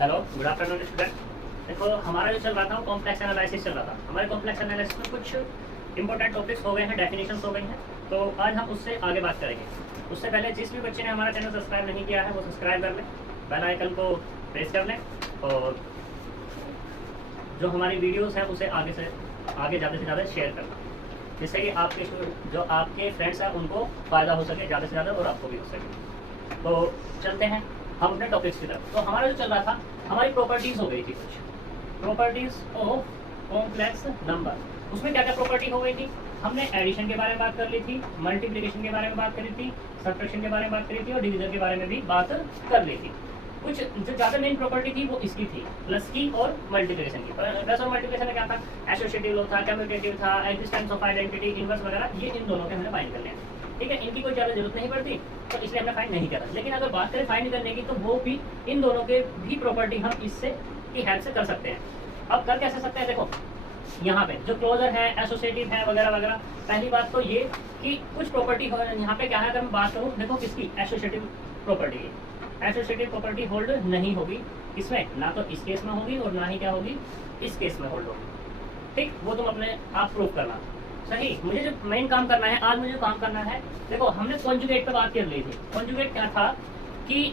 Hello, good afternoon student. देखो, हमारा जो चल रहा था वो कॉम्प्लेक्स एनालिसिस चल रहा था। हमारे कॉम्प्लेक्स एनालिसिस में कुछ इंपॉर्टेंट टॉपिक्स हो गए हैं, डेफिनेशंस हो गई हैं, तो आज हम उससे आगे बात करेंगे। उससे पहले जिस भी बच्चे ने हमारा चैनल सब्सक्राइब नहीं किया है वो सब्सक्राइब कर लें, बेल आइकन को प्रेस कर लें और जो हमारी वीडियोज़ हैं उसे आगे ज़्यादा से ज़्यादा शेयर करना, जिससे कि आपके जो आपके फ्रेंड्स हैं उनको फ़ायदा हो सके ज़्यादा से ज़्यादा और आपको भी हो सके। तो चलते हैं हम अपने टॉपिक्स की तरफ। तो हमारा जो चल रहा था, हमारी प्रॉपर्टीज़ हो गई थी, कुछ प्रॉपर्टीज़ ऑफ कॉम्प्लेक्स नंबर। उसमें क्या क्या प्रॉपर्टी हो गई थी? हमने एडिशन के बारे में बात कर ली थी, मल्टीप्लिकेशन के बारे में बात करी थी, सब्ट्रैक्शन के बारे में बात करी थी और डिवीजन के बारे में भी बात कर ली थी। कुछ जो ज़्यादा मेन प्रॉपर्टी थी वो इसकी थी, प्लस की और मल्टीप्लिकेशन की। प्लस और मल्टीप्लिकेशन में क्या था? एसोसिएटिव लॉ था, कम्यूटेटिव था, एग्जिस्टेंस ऑफ आइडेंटिटी, इनवर्स वगैरह, ये इन दोनों के हमने फाइंड कर लिया। ठीक है, इनकी कोई ज़्यादा जरूरत नहीं पड़ती, तो इसलिए हमने फाइंड नहीं करा। लेकिन अगर बात करें फाइंड करने की, तो वो भी इन दोनों के भी प्रॉपर्टी हम इससे की हेल्प से कर सकते हैं। अब कर कैसे सकते हैं? देखो, यहाँ पे जो क्लोजर है, एसोसिएटिव है वगैरह वगैरह। पहली बात तो ये कि कुछ प्रॉपर्टी यहाँ पे क्या है, अगर मैं बात करूँ, देखो किसकी? एसोसिएटिव प्रॉपर्टी की। एसोसिएटिव प्रॉपर्टी होल्ड नहीं होगी इसमें, ना तो इस केस में होगी और ना ही क्या होगी, इस केस में होल्ड होगी। ठीक, वो तुम अपने आप प्रूव करना। सही, मुझे जो मेन काम करना है आज, मुझे काम करना है, देखो हमने कॉन्जुगेट पे बात कर ली थी। कॉन्जुगेट क्या था कि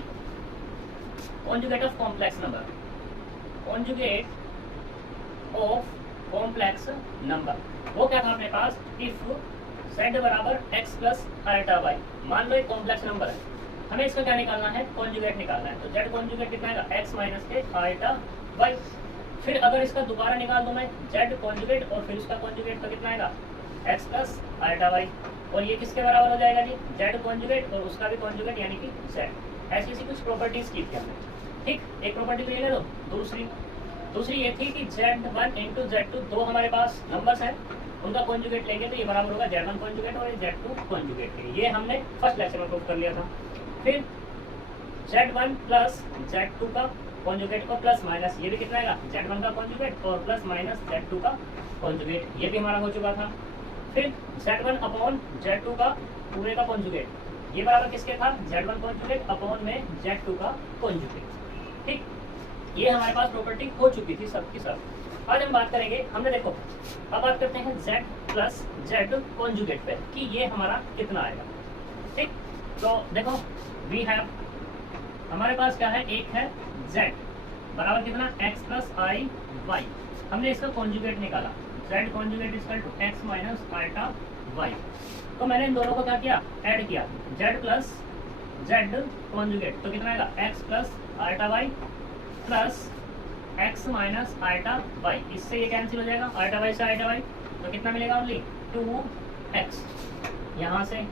conjugate of complex number, conjugate of complex number, वो क्या था अपने पास? इफ z बराबर x प्लस आल्टा y। मान लो एक कॉम्प्लेक्स नंबर है, हमें इसका क्या निकालना है? कॉन्जुगेट निकालना है। तो z कॉन्जुगेट कितना आएगा? x माइनस के आल्टा y। फिर अगर इसका दोबारा निकाल दूं मैं z कॉन्जुगेट और फिर उसका कॉन्जुगेट, तो कितना आएगा? x plus iota y। और ये किसके बराबर हो जाएगा जी? z कॉन्जुगेट और उसका भी कॉन्जुगेट यानी कि z। ऐसी ऐसी कुछ प्रॉपर्टीज की थी हमने। ठीक, एक प्रॉपर्टी तो ये ले लो। दूसरी ये थी कि z1 इंटू z2, दो हमारे पास नंबर्स हैं, उनका कॉन्जुगेट लेंगे तो ये बराबर होगा z1 कॉन्जुगेट और z2 कॉन्जुगेट के। ये हमने फर्स्ट लेक्चर में प्रूव कर लिया था। फिर z1 प्लस z2 का कॉन्जुगेट और प्लस माइनस, ये भी कितना आएगा? z1 का कॉन्जुगेट और प्लस माइनस z2 का कॉन्जुगेट, ये भी हमारा हो चुका था। फिर z1 अपॉन z2 का पूरे का कॉन्जुगेट, ये बराबर किसके था? z1 कॉन्जुगेट अपॉन में z2 का कॉन्जुगेट। ठीक, ये हमारे पास प्रॉपर्टी हो चुकी थी सबकी सब। आज हम बात करेंगे, हमने देखो अब बात करते हैं z प्लस z कॉन्जुगेट पे कि ये हमारा कितना आएगा। ठीक, तो देखो वी हैव, हमारे पास क्या है? एक है z बराबर कितना? x plus i y. हमने इसका कॉन्जुगेट निकाला, z conjugate equal to x minus iota y। तो मैंने इन दोनों को क्या किया? ऐड किया, z प्लस z कॉन्जुगेट, तो कितना आएगा? x plus iota y plus x minus iota y। इससे ये कैंसिल हो जाएगा, आल्टा y से आल्टा y, तो कितना मिलेगा? Only 2x। यहाँ से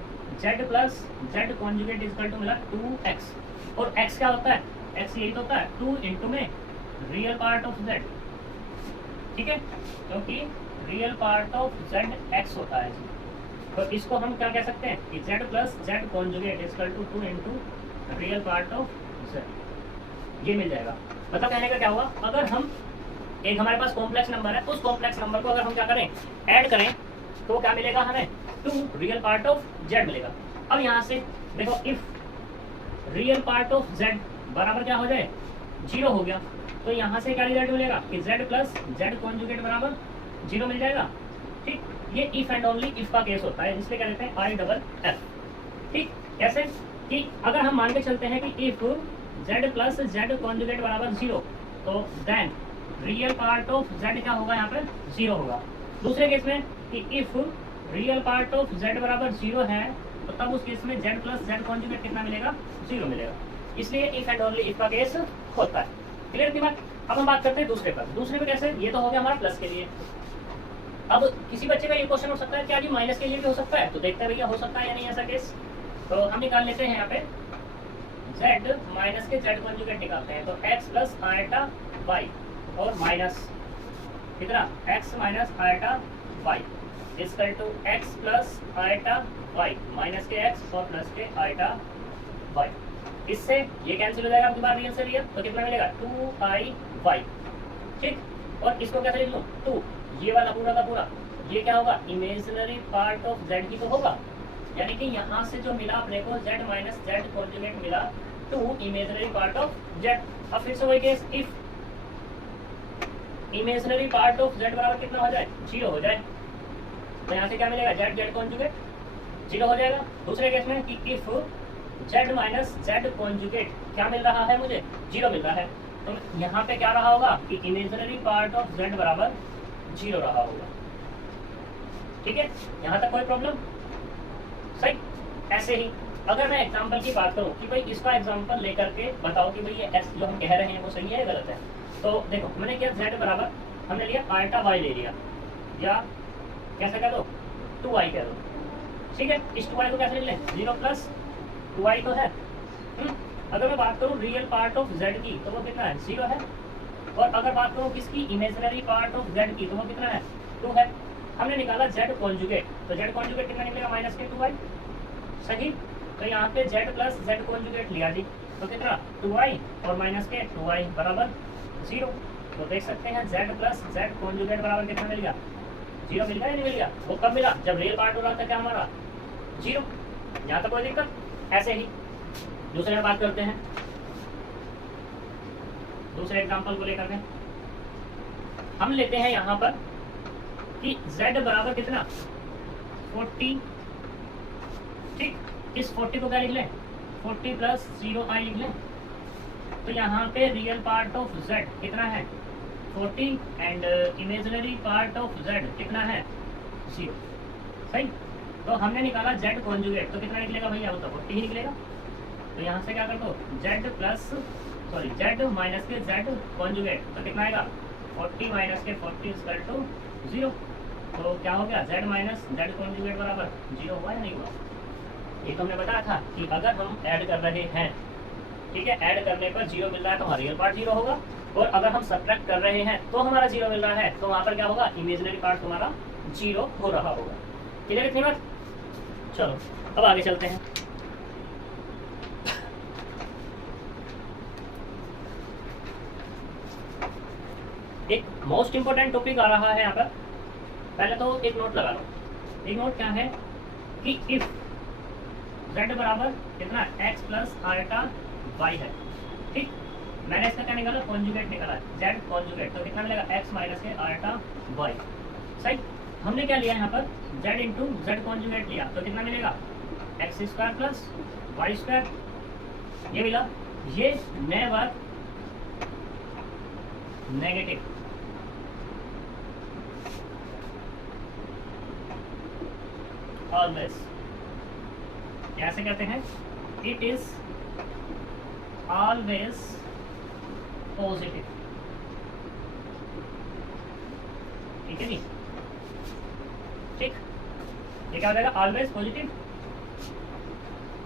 z plus z conjugate equal to मिला 2x। और x क्या होता है? x यही तो होता है 2 इंटू में रियल पार्ट ऑफ z। ठीक है, क्योंकि real part of z x होता है जी। तो इसको हम क्या कह सकते हैं कि z plus z conjugate equal to 2 into real part of z, ये मिल जाएगा। मतलब कहने का क्या हुआ, अगर हम एक हमारे पास कॉम्प्लेक्स नंबर है, उस कॉम्प्लेक्स नंबर को अगर हम क्या करें? ऐड करें, तो क्या मिलेगा हमें? 2 रियल पार्ट ऑफ z मिलेगा। अब यहाँ से देखो, if real part of z बराबर क्या हो जाए? 0 हो गया, तो यहाँ से क्या रिजल्ट मिलेगा कि z प्लस z कॉन्जुगेट बराबर 0 मिल जाएगा। ठीक, ये इफ एंड ओनली इफ का केस होता है, इसलिए क्या कहते हैं? I double F. ठीक, कैसे कि अगर हम मान के चलते हैं कि if z plus z conjugate बराबर 0, तो then real part of z क्या होगा? यहाँ पर 0 होगा। दूसरे केस में कि if real part of z बराबर 0 है, तो तब उस केस में z प्लस z कॉन्जुगेट कितना मिलेगा? 0 मिलेगा। इसलिए इफ एंड ओनली इफ का केस होता है। क्लियर थी बात? अब हम बात करते हैं दूसरे पर। दूसरे पे कैसे? ये तो हो गया हमारा प्लस के लिए। अब किसी बच्चे का ये क्वेश्चन हो सकता है, क्या जी माइनस के लिए भी हो सकता है? तो देखते हैं भैया हो सकता है या नहीं ऐसा केस। तो हम निकाल लेते हैं यहाँ पे z माइनस के z कॉन्जुगेट निकालते हैं, तो x प्लस आल्टा y और माइनस कितना? x minus iota y equal to x plus iota y minus के x और प्लस के आल्टा y। इससे ये कैंसिल हो जाएगा, आपकी बार रियल से रियल, तो कितना मिलेगा? 2i y। ठीक, और इसको कैसे लिख लूँ? 2, ये वाला पूरा का पूरा, ये क्या होगा? इमेजिनरी पार्ट ऑफ z ही तो होगा, यानी कि यहाँ से जो मिला अपने को z माइनस z कॉन्जुगेट मिला, two imaginary part of z. अब फिर से वही case, if imaginary part of z बराबर कितना हो जाए, 0 हो जाए, तो यहाँ से क्या मिलेगा, जेड जेड कॉन्जुगेट 0 हो जाएगा। दूसरे केस में कि if Z minus Z conjugate क्या मिल रहा है मुझे, 0 मिल रहा है, तो यहाँ पे क्या रहा होगा कि इमेजिनरी पार्ट ऑफ जेड बराबर 0 रहा होगा। ठीक है, यहाँ तक कोई प्रॉब्लम? सही। ऐसे ही अगर मैं एग्जांपल की बात करूँ कि भाई इसका एग्जांपल लेकर के बताओ कि भाई ये एस जो हम कह रहे हैं वो सही है गलत है, तो देखो मैंने क्या, जेड बराबर हमने लिया आल्टा वाई ले लिया, या कैसे कह दो 2y कह दो। ठीक है, इस 2y को कैसे लिख लें, 0 प्लस 2y तो है। अगर मैं बात करूँ रियल पार्ट ऑफ जेड की तो वो कितना है, 0 है। और अगर बात करूँ किसकी, इमेजिनरी पार्ट ऑफ जेड की, तो वो कितना है, 2 है। हमने निकाला जेड कॉन्जुगेट, तो जेड कॉन्जुगेट कितना निकलेगा, माइनस के 2y। सही, तो यहाँ पे जेड प्लस जेड कॉन्जुगेट लिया जी, तो कितना 2y और माइनस के 2y बराबर 0। तो देख सकते हैं जेड प्लस जेड कॉन्जुगेट बराबर कितना मिल गया, 0 मिल गया या नहीं मिल गया। वो कब मिला, जब रियल पार्ट हो रहा था क्या हमारा, 0। यहाँ तक कोई दिक्कत। ऐसे ही दूसरे में बात करते हैं, दूसरे एग्जांपल को लेकर के हम लेते हैं यहाँ पर कि z बराबर कितना, 40। ठीक, इस 40 को क्या लिख लें, 40 प्लस 0i लिख लें। तो यहाँ पे रियल पार्ट ऑफ z कितना है, 40 and imaginary part of z कितना है, 0। सही, तो हमने निकाला z कॉन्जुगेट, तो कितना निकलेगा भैया, वो तो 40 ही निकलेगा। तो यहाँ से क्या कर दो, z माइनस के z कॉन्जुगेट, तो कितना आएगा, 40 माइनस के 40 इक्वल टू 0। तो क्या हो गया, z माइनस z कॉन्जुगेट बराबर 0 हुआ या नहीं हुआ। ये तो हमने बताया था कि अगर हम ऐड कर रहे हैं, ठीक है, ऐड करने पर 0 मिल रहा है तो हमारा रियल पार्ट 0 होगा, और अगर हम सब्ट्रैक्ट कर रहे हैं तो हमारा 0 मिल रहा है, तो वहाँ पर क्या होगा, इमेजिनरी पार्ट हमारा 0 हो रहा होगा। क्लियर है इतनी बात। चलो अब आगे चलते हैं। एक मोस्ट इंपोर्टेंट टॉपिक आ रहा है यहाँ पर, पहले तो एक नोट लगा लो। एक नोट क्या है कि इफ z बराबर कितना, x प्लस आल्टा y है। ठीक, मैंने इसका क्या निकाला, कॉन्जुगेट निकाला, z कॉन्जुगेट, तो कितना मिलेगा, x माइनस के आल्टा y। सही, हमने क्या लिया यहाँ पर, z इंटू जेड कॉन्जुगेट लिया, तो कितना मिलेगा, x square plus y square, ये मिला। ये नेवर नेगेटिव, ऑलवेज कैसे कहते हैं, इट इज ऑलवेज पॉजिटिव। ठीक है जी, ठीक, ये क्या हो जाएगा, ऑलवेज पॉजिटिव।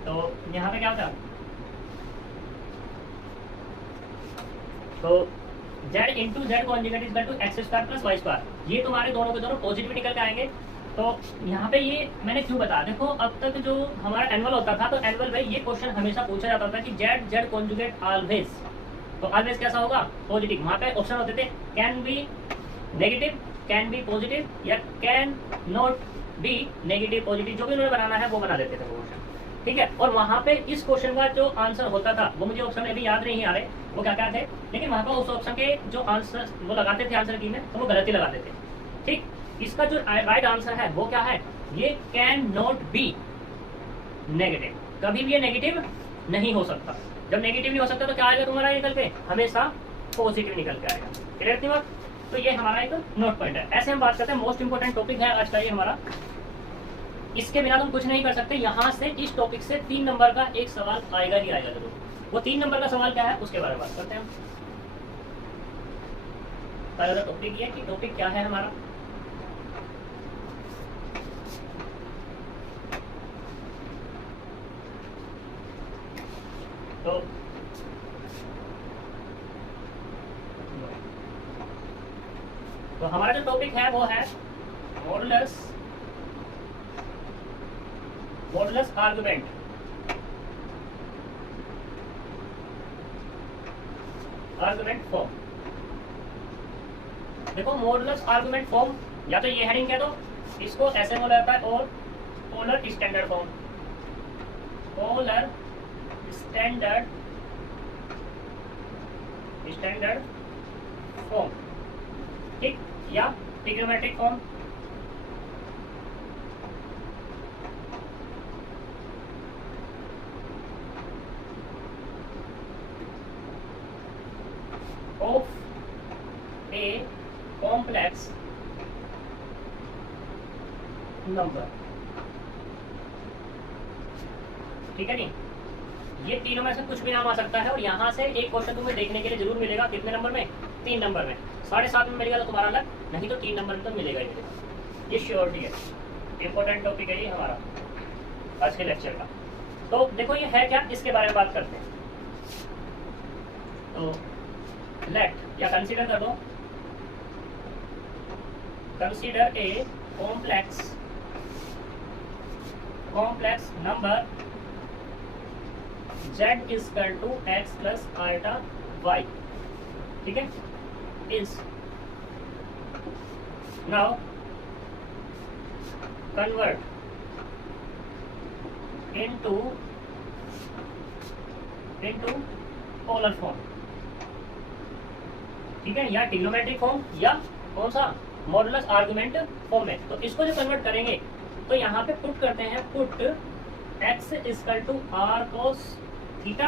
तो यहाँ पे क्या होता है, तो z into z conjugate is to x square plus y square, ये तुम्हारे दोनों के दोनों पॉजिटिव निकल के आएंगे। तो यहाँ पे ये मैंने क्यों बताया, देखो अब तक जो हमारा एनुअल होता था, तो एनुअल में ये क्वेश्चन हमेशा पूछा जाता था कि जेड जेड कॉन्जुगेट ऑलवेज, तो ऑलवेज कैसा होगा, पॉजिटिव। वहाँ पे ऑप्शन होते थे, can be negative, can be positive, या can not be negative positive, जो भी उन्होंने बनाना है वो बना देते थे क्वेश्चन। ठीक है, और वहाँ पे इस क्वेश्चन का जो आंसर होता था, वो मुझे ऑप्शन अभी याद नहीं आ रहे वो क्या क्या थे, लेकिन वहाँ पर उस ऑप्शन के जो आंसर वो लगाते थे आंसर की में, तो वो गलत ही लगाते थे। ठीक, इसका जो राइट आंसर है वो क्या है, ये कैन नॉट बी नेगेटिव, कभी भी ये नेगेटिव नहीं हो सकता। जब नेगेटिव नहीं हो सकता तो क्या आएगा तुम्हारा निकल के, हमेशा पॉजिटिव निकल के आएगा। क्लियर इतनी बात। तो ये हमारा एक नोट पॉइंट है। ऐसे हम बात करते हैं, मोस्ट इंपोर्टेंट टॉपिक है आज का ये हमारा, इसके बिना तुम कुछ नहीं कर सकते। यहाँ से इस टॉपिक से 3 नंबर का एक सवाल आएगा ही आएगा जरूर। वो 3 नंबर का सवाल क्या है उसके बारे में बात करते हैं। पहला टॉपिक ये कि टॉपिक क्या है हमारा, तो हमारा जो टॉपिक है वो है मॉडुलस आर्गुमेंट। आर्गुमेंट फॉर्म, देखो मॉडुलस आर्गुमेंट फॉर्म या तो ये हेडिंग कह दो, इसको ऐसे बोला जाता है, और polar standard form. Polar standard standard form, ठीक, या trigonometric form. Of a complex number, ठीक है नहीं। ये तीनों में से कुछ भी नाम आ सकता है और यहाँ से एक क्वेश्चन तुम्हें देखने के लिए जरूर मिलेगा। कितने नंबर में? 3 नंबर में। 7.5 में मिलेगा तो तुम्हारा अलग, नहीं तो 3 नंबर में तो मिलेगा ही मिलेगा। ये श्योरिटी है, इंपॉर्टेंट टॉपिक है ये हमारा आज के लेक्चर का। तो देखो ये है क्या, इसके बारे में बात करते हैं। तो लेट या कंसीडर कर दो, consider a complex number z is equal to x plus alpha y, ठीक है, is now convert into polar form, ठीक है, या ट्रिग्नोमेट्रिक फॉर्म या कौन सा मॉडुलस आर्गुमेंट फॉर्म में। तो इसको जो कन्वर्ट करेंगे तो यहाँ पे पुट करते हैं, put x equal to r cos theta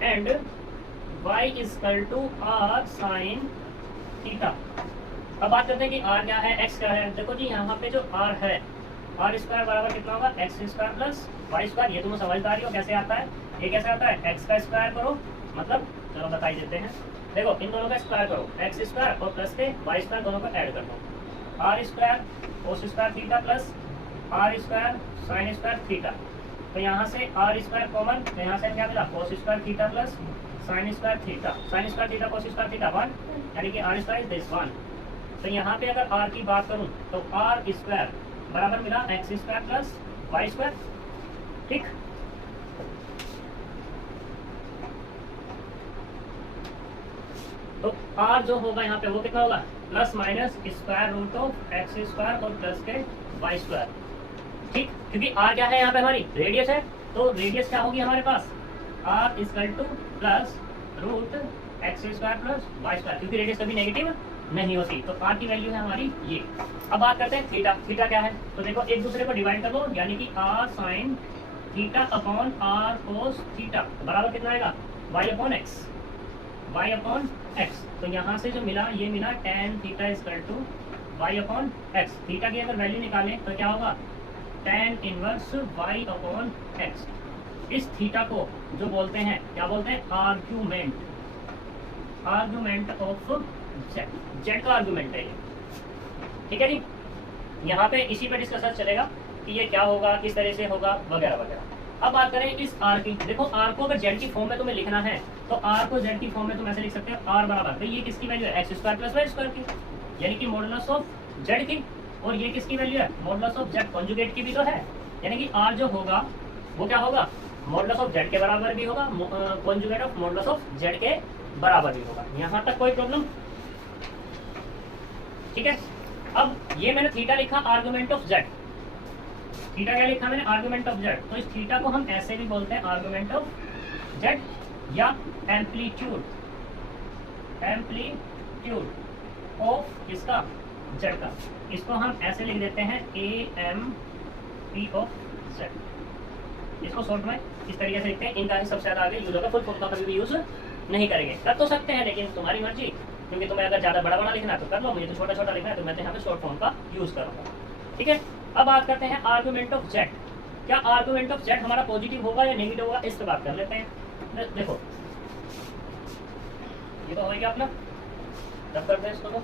and y equal to r sin theta. अब बात करते हैं कि r क्या है, x क्या है। देखो जी यहाँ पे जो r है, r स्क्वायर बराबर कितना होगा, x square plus y square. ये तुम्हें समझदारी हो कैसे आता है, ये कैसे आता है, x का स्क्वायर करो, मतलब चलो बता ही देते हैं। देखो इन दोनों का स्क्वायर करो, x स्क्वायर और प्लस के y स्क्वायर दोनों को ऐड कर दो, r square cos square theta plus r square sine square theta. तो यहाँ से r स्क्वायर कॉमन, तो यहाँ से क्या मिला, कोस square theta plus sine square theta, sign square theta cos square theta 1, यानी कि r स्क्वायर इज दिस 1। तो यहाँ पे अगर r की बात करूँ तो r स्क्वायर बराबर मिला x square plus y square, ठीक। तो r जो होगा यहाँ पे वो कितना होगा, plus minus square root of x square और प्लस के वाई स्क्वायर, ठीक। क्योंकि r क्या है यहाँ पे हमारी रेडियस है, तो रेडियस क्या होगी हमारे पास, r equal to plus root x square plus y square, क्योंकि रेडियस कभी नेगेटिव नहीं होती। तो r की वैल्यू है हमारी ये। अब बात करते हैं थीटा, थीटा क्या है, तो देखो एक दूसरे को डिवाइड कर लो, यानी कि r sine theta upon r cos theta बराबर कितना आएगा, y upon x, y upon x. तो यहाँ से जो मिला ये मिला tan theta equal to y upon x. Theta की अगर वैल्यू निकालें तो क्या होगा, tan inverse y upon x. इस थीटा को जो बोलते हैं, क्या बोलते हैं, argument, argument of z, z का आर्ग्यूमेंट है ये, ठीक है जी। यहाँ पे इसी पे डिस्कशन चलेगा कि ये क्या होगा, किस तरह से होगा, वगैरह वगैरह। अब बात करें इस r की, देखो r को अगर z की फॉर्म में तुम्हें लिखना है तो r को z की फॉर्म में तुम ऐसे लिख सकते हो, r बराबर, तो ये किसकी वैल्यू है, x square plus y square की, यानी कि मॉडुलस ऑफ z की। और ये किसकी वैल्यू है, मॉडुलस ऑफ z कॉन्जुगेट की भी तो है, यानी कि r जो होगा वो क्या होगा, मॉडुलस ऑफ z के बराबर भी होगा, conjugate of modulus of z के बराबर भी होगा। यहाँ तक कोई प्रॉब्लम, ठीक है। अब ये मैंने थीटा लिखा आर्गुमेंट ऑफ z, थीटा क्या लिखा मैंने, आर्गुमेंट ऑफ z। तो इस थीटा को हम ऐसे भी बोलते हैं आर्गुमेंट ऑफ z या एम्पलीट्यूड, एम्पलीट्यूड ऑफ किसका, z का। इसको हम ऐसे लिख देते हैं AMP ऑफ z। इसको शॉर्ट में इस तरीके से लिखते हैं, इनका ही सबसे ज्यादा आगे यूज होगा, फुल फॉर्म का कभी भी यूज नहीं करेंगे। कर तो सकते हैं लेकिन तुम्हारी मर्जी, क्योंकि तुम्हें अगर ज्यादा बड़ा बड़ा लिखना है तो कर लो, मुझे तो छोटा छोटा लिखना है तो मैं तो यहाँ पे शॉर्ट फॉर्म का यूज करूंगा, ठीक है। अब बात करते हैं आर्गुमेंट ऑफ z। क्या आर्गुमेंट ऑफ z हमारा पॉजिटिव होगा या नेगेटिव होगा, इस पर बात कर लेते हैं। देखो ये तो हो गया अपना, तब करते हैं इसको। तो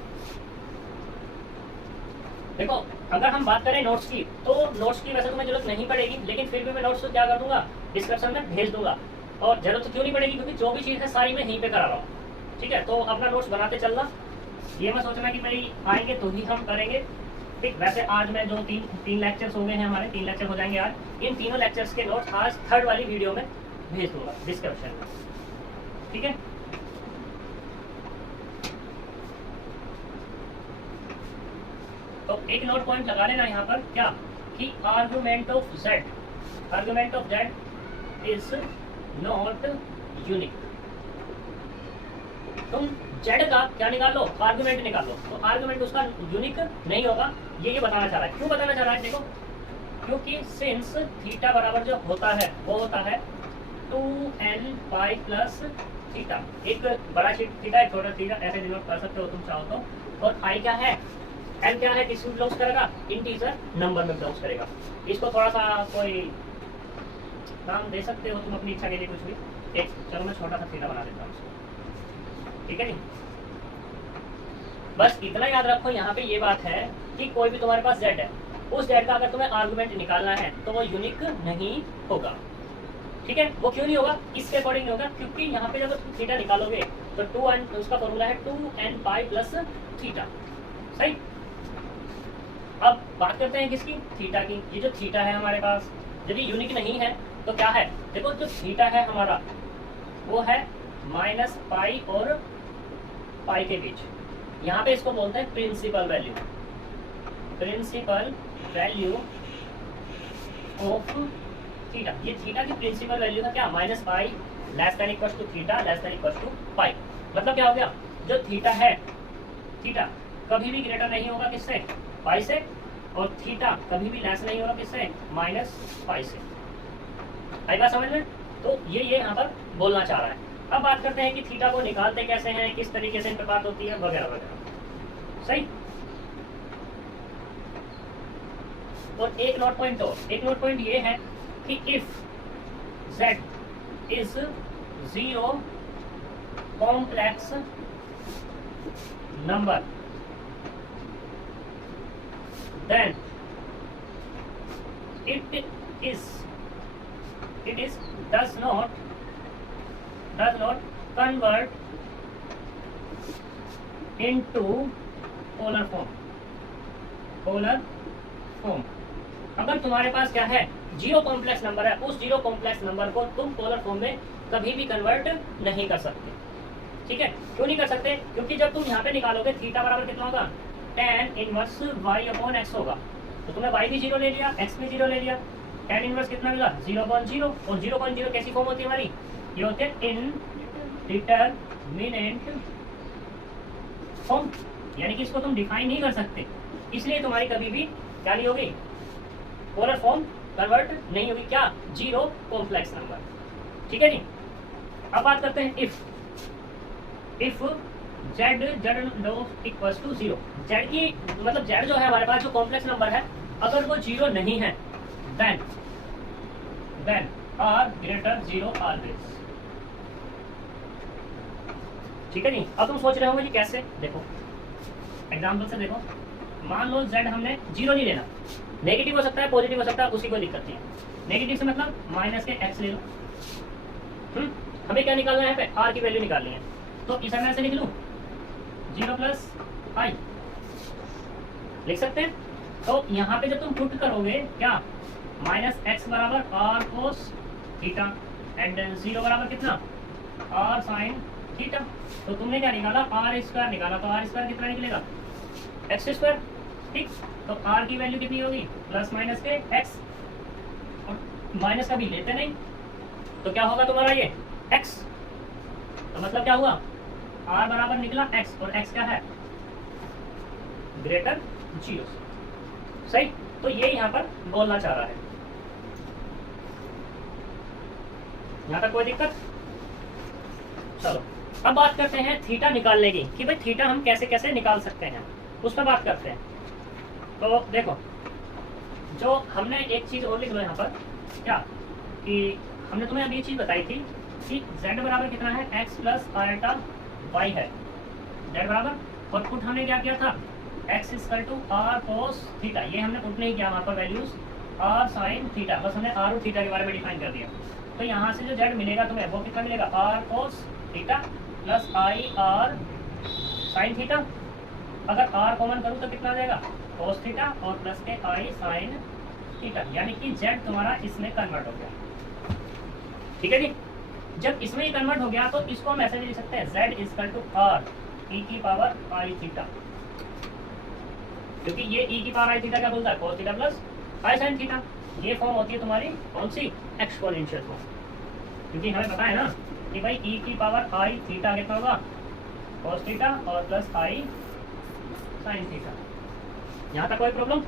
देखो अगर हम बात करें नोट्स की, तो नोट्स की वैसे तुम्हें जरूरत नहीं पड़ेगी, लेकिन फिर भी मैं नोट्स को क्या कर दूंगा, डिस्क्रिप्शन में भेज दूंगा। और जरूरत क्यों नहीं पड़ेगी, क्योंकि जो भी चीज़ है सारी मैं यहीं पे करा रहा हूँ, ठीक है। तो अपना नोट्स बनाते चलना, ये मैं सोचना कि भाई आएंगे तो ही हम करेंगे, ठीक। वैसे आज मैं जो तीन लेक्चर्स हो गए हैं हमारे, 3 लेक्चर हो जाएंगे आज। इन तीनों लेक्चर्स के नोट्स आज 3rd वाली वीडियो में भेज दूंगा डिस्क्रिप्शन में, ठीक है। तो एक नोट पॉइंट लगा लेना यहाँ पर, क्या कि argument of z, argument of z is not unique, तुम जेड का क्या निकाल लो, आर्गुमेंट निकाल लो, तो आर्गुमेंट उसका यूनिक नहीं होगा, ये बताना चाह रहा है। क्यों बताना चाह रहा है देखो, क्योंकि सिंस थीटा बराबर जो होता है वो होता है 2n पाई प्लस थीटा, एक बड़ा थीटा एक छोटा थीटा, ऐसे डिनोट कर सकते हो तुम चाहो तो। और आई क्या है, n क्या है, किस में बिलोंग्स करेगा, इंटीजर नंबर में बिलोंग्स करेगा। इसको थोड़ा सा कोई नाम दे सकते हो तुम अपनी इच्छा के लिए, कुछ भी एक, चलो मैं छोटा सा थीटा बना देता हूँ, ठीक है नहीं। बस इतना याद रखो यहाँ पे ये बात है कि कोई भी तुम्हारे पास z है, उस z का अगर तुम्हें आर्गुमेंट निकालना है तो वो यूनिक नहीं होगा, ठीक है। वो क्यों नहीं होगा, इसके अकॉर्डिंग नहीं होगा, क्योंकि यहाँ पे जब थीटा निकालोगे तो 2n, उसका फॉर्मूला है 2n पाई प्लस थीटा, सही। अब बात करते हैं किसकी, थीटा की। ये जो थीटा है हमारे पास यदि यूनिक नहीं है तो क्या है, देखो जो थीटा है हमारा वो है माइनस पाई और पाई के बीच, यहाँ पे इसको बोलते हैं principal value, principal value of theta. ये थीटा की प्रिंसिपल वैल्यू है क्या, minus pi less than equal to theta less than equal to pi. मतलब क्या हो गया, जो थीटा है, थीटा कभी भी ग्रेटर नहीं होगा किससे, पाई से, और थीटा कभी भी लेस नहीं होगा किससे, माइनस पाई से। आई बात समझ में, तो ये यहाँ पर बोलना चाह रहा है। अब बात करते हैं कि थीटा को निकालते कैसे हैं, किस तरीके से इन पर बात होती है, वगैरह वगैरह, सही। और एक नोट पॉइंट, तो एक नोट पॉइंट ये है कि if z is 0 complex number then it is does not convert into polar form। अगर तुम्हारे पास क्या है, जीरो कॉम्प्लेक्स नंबर है, उस जीरो कॉम्प्लेक्स नंबर को तुम पोलर फॉर्म में कभी भी कन्वर्ट नहीं कर सकते, ठीक है। क्यों नहीं कर सकते, क्योंकि जब तुम यहाँ पे निकालोगे थीटा बराबर कितना होगा, tan inverse y upon x होगा, तो तुमने y भी 0 ले लिया, x भी 0 ले लिया, tan इनवर्स कितना मिला, 0.0। और 0.0 कैसी फॉर्म होती है हमारी, ये होते हैं इनडिटरमिनेंट फॉर्म, यानी कि इसको तुम डिफाइन नहीं कर सकते, इसलिए तुम्हारी कभी भी क्या नहीं होगी, पोलर फॉर्म कन्वर्ट नहीं होगी, क्या, जीरो कॉम्प्लेक्स नंबर, ठीक है नहीं। अब बात करते हैं if z equals to 0, z की मतलब z जो है हमारे पास जो कॉम्प्लेक्स नंबर है, अगर वो 0 नहीं है then r greater 0 always, ठीक है नहीं। अब तुम सोच रहे होंगे जी कैसे, देखो एग्जाम्पल से देखो, मान लो z हमने 0 नहीं लेना, नेगेटिव हो सकता है पॉजिटिव हो सकता है, उसी कोई दिक्कत नहीं है। नेगेटिव से मतलब माइनस के x ले लो, हमें क्या निकालना है, पे r की वैल्यू निकालनी है, तो इस मैं से लिख लूँ 0 प्लस i, लिख सकते हैं। तो यहाँ पे जब तुम पुट करोगे क्या, माइनस एक्स बराबर r cos थीटा एंड 0 बराबर कितना, r sin थीटा, तो तुमने क्या निकाला, r स्क्वायर निकाला, तो r स्क्वायर कितना निकलेगा, x स्क्वायर, ठीक। तो r की वैल्यू कितनी होगी, प्लस माइनस के x, और माइनस कभी लेते नहीं, तो क्या होगा तुम्हारा ये x, तो मतलब क्या हुआ, r बराबर निकला x, और x क्या है, ग्रेटर 0, सही। तो ये यहाँ पर बोलना चाह रहा है, यहाँ तक कोई दिक्कत। चलो अब बात करते हैं थीटा निकालने की, कि भाई थीटा हम कैसे कैसे निकाल सकते हैं, उस पर बात करते हैं। तो देखो, जो हमने एक चीज और लिख लो यहाँ पर, क्या कि हमने तुम्हें अभी ये चीज बताई थी कि z बराबर कितना है, x प्लस आयटा y है, z बराबर, और पुट हमने क्या किया था, x equal to r cos theta, ये हमने पुट नहीं किया वहाँ पर वैल्यूज, r sin थीटा, बस हमने r और थीटा के बारे में डिफाइन कर दिया। तो यहाँ से जो z मिलेगा तुम्हें वो कितना मिलेगा, r cos theta plus i r sin theta, अगर r कॉमन करूँ तो कितना आ जाएगा, cos थीटा और प्लस के i sin थीटा, यानी कि z तुम्हारा इसमें कन्वर्ट हो गया, ठीक है जी। जब इसमें ही कन्वर्ट हो गया तो इसको हम ऐसे भी लिख सकते हैं, z equal to r e की पावर i थीटा, क्योंकि ये e की पावर i थीटा क्या बोलता है, cos theta plus i sin theta, ये फॉर्म होती है तुम्हारी कौन सी, एक्सपोनेंशियल फॉर्म, क्योंकि हमें पता है ना कि भाई e की पावर i थीटा कितना होगा, cos थीटा और प्लस i sin थीटा। यहाँ तक कोई प्रॉब्लम?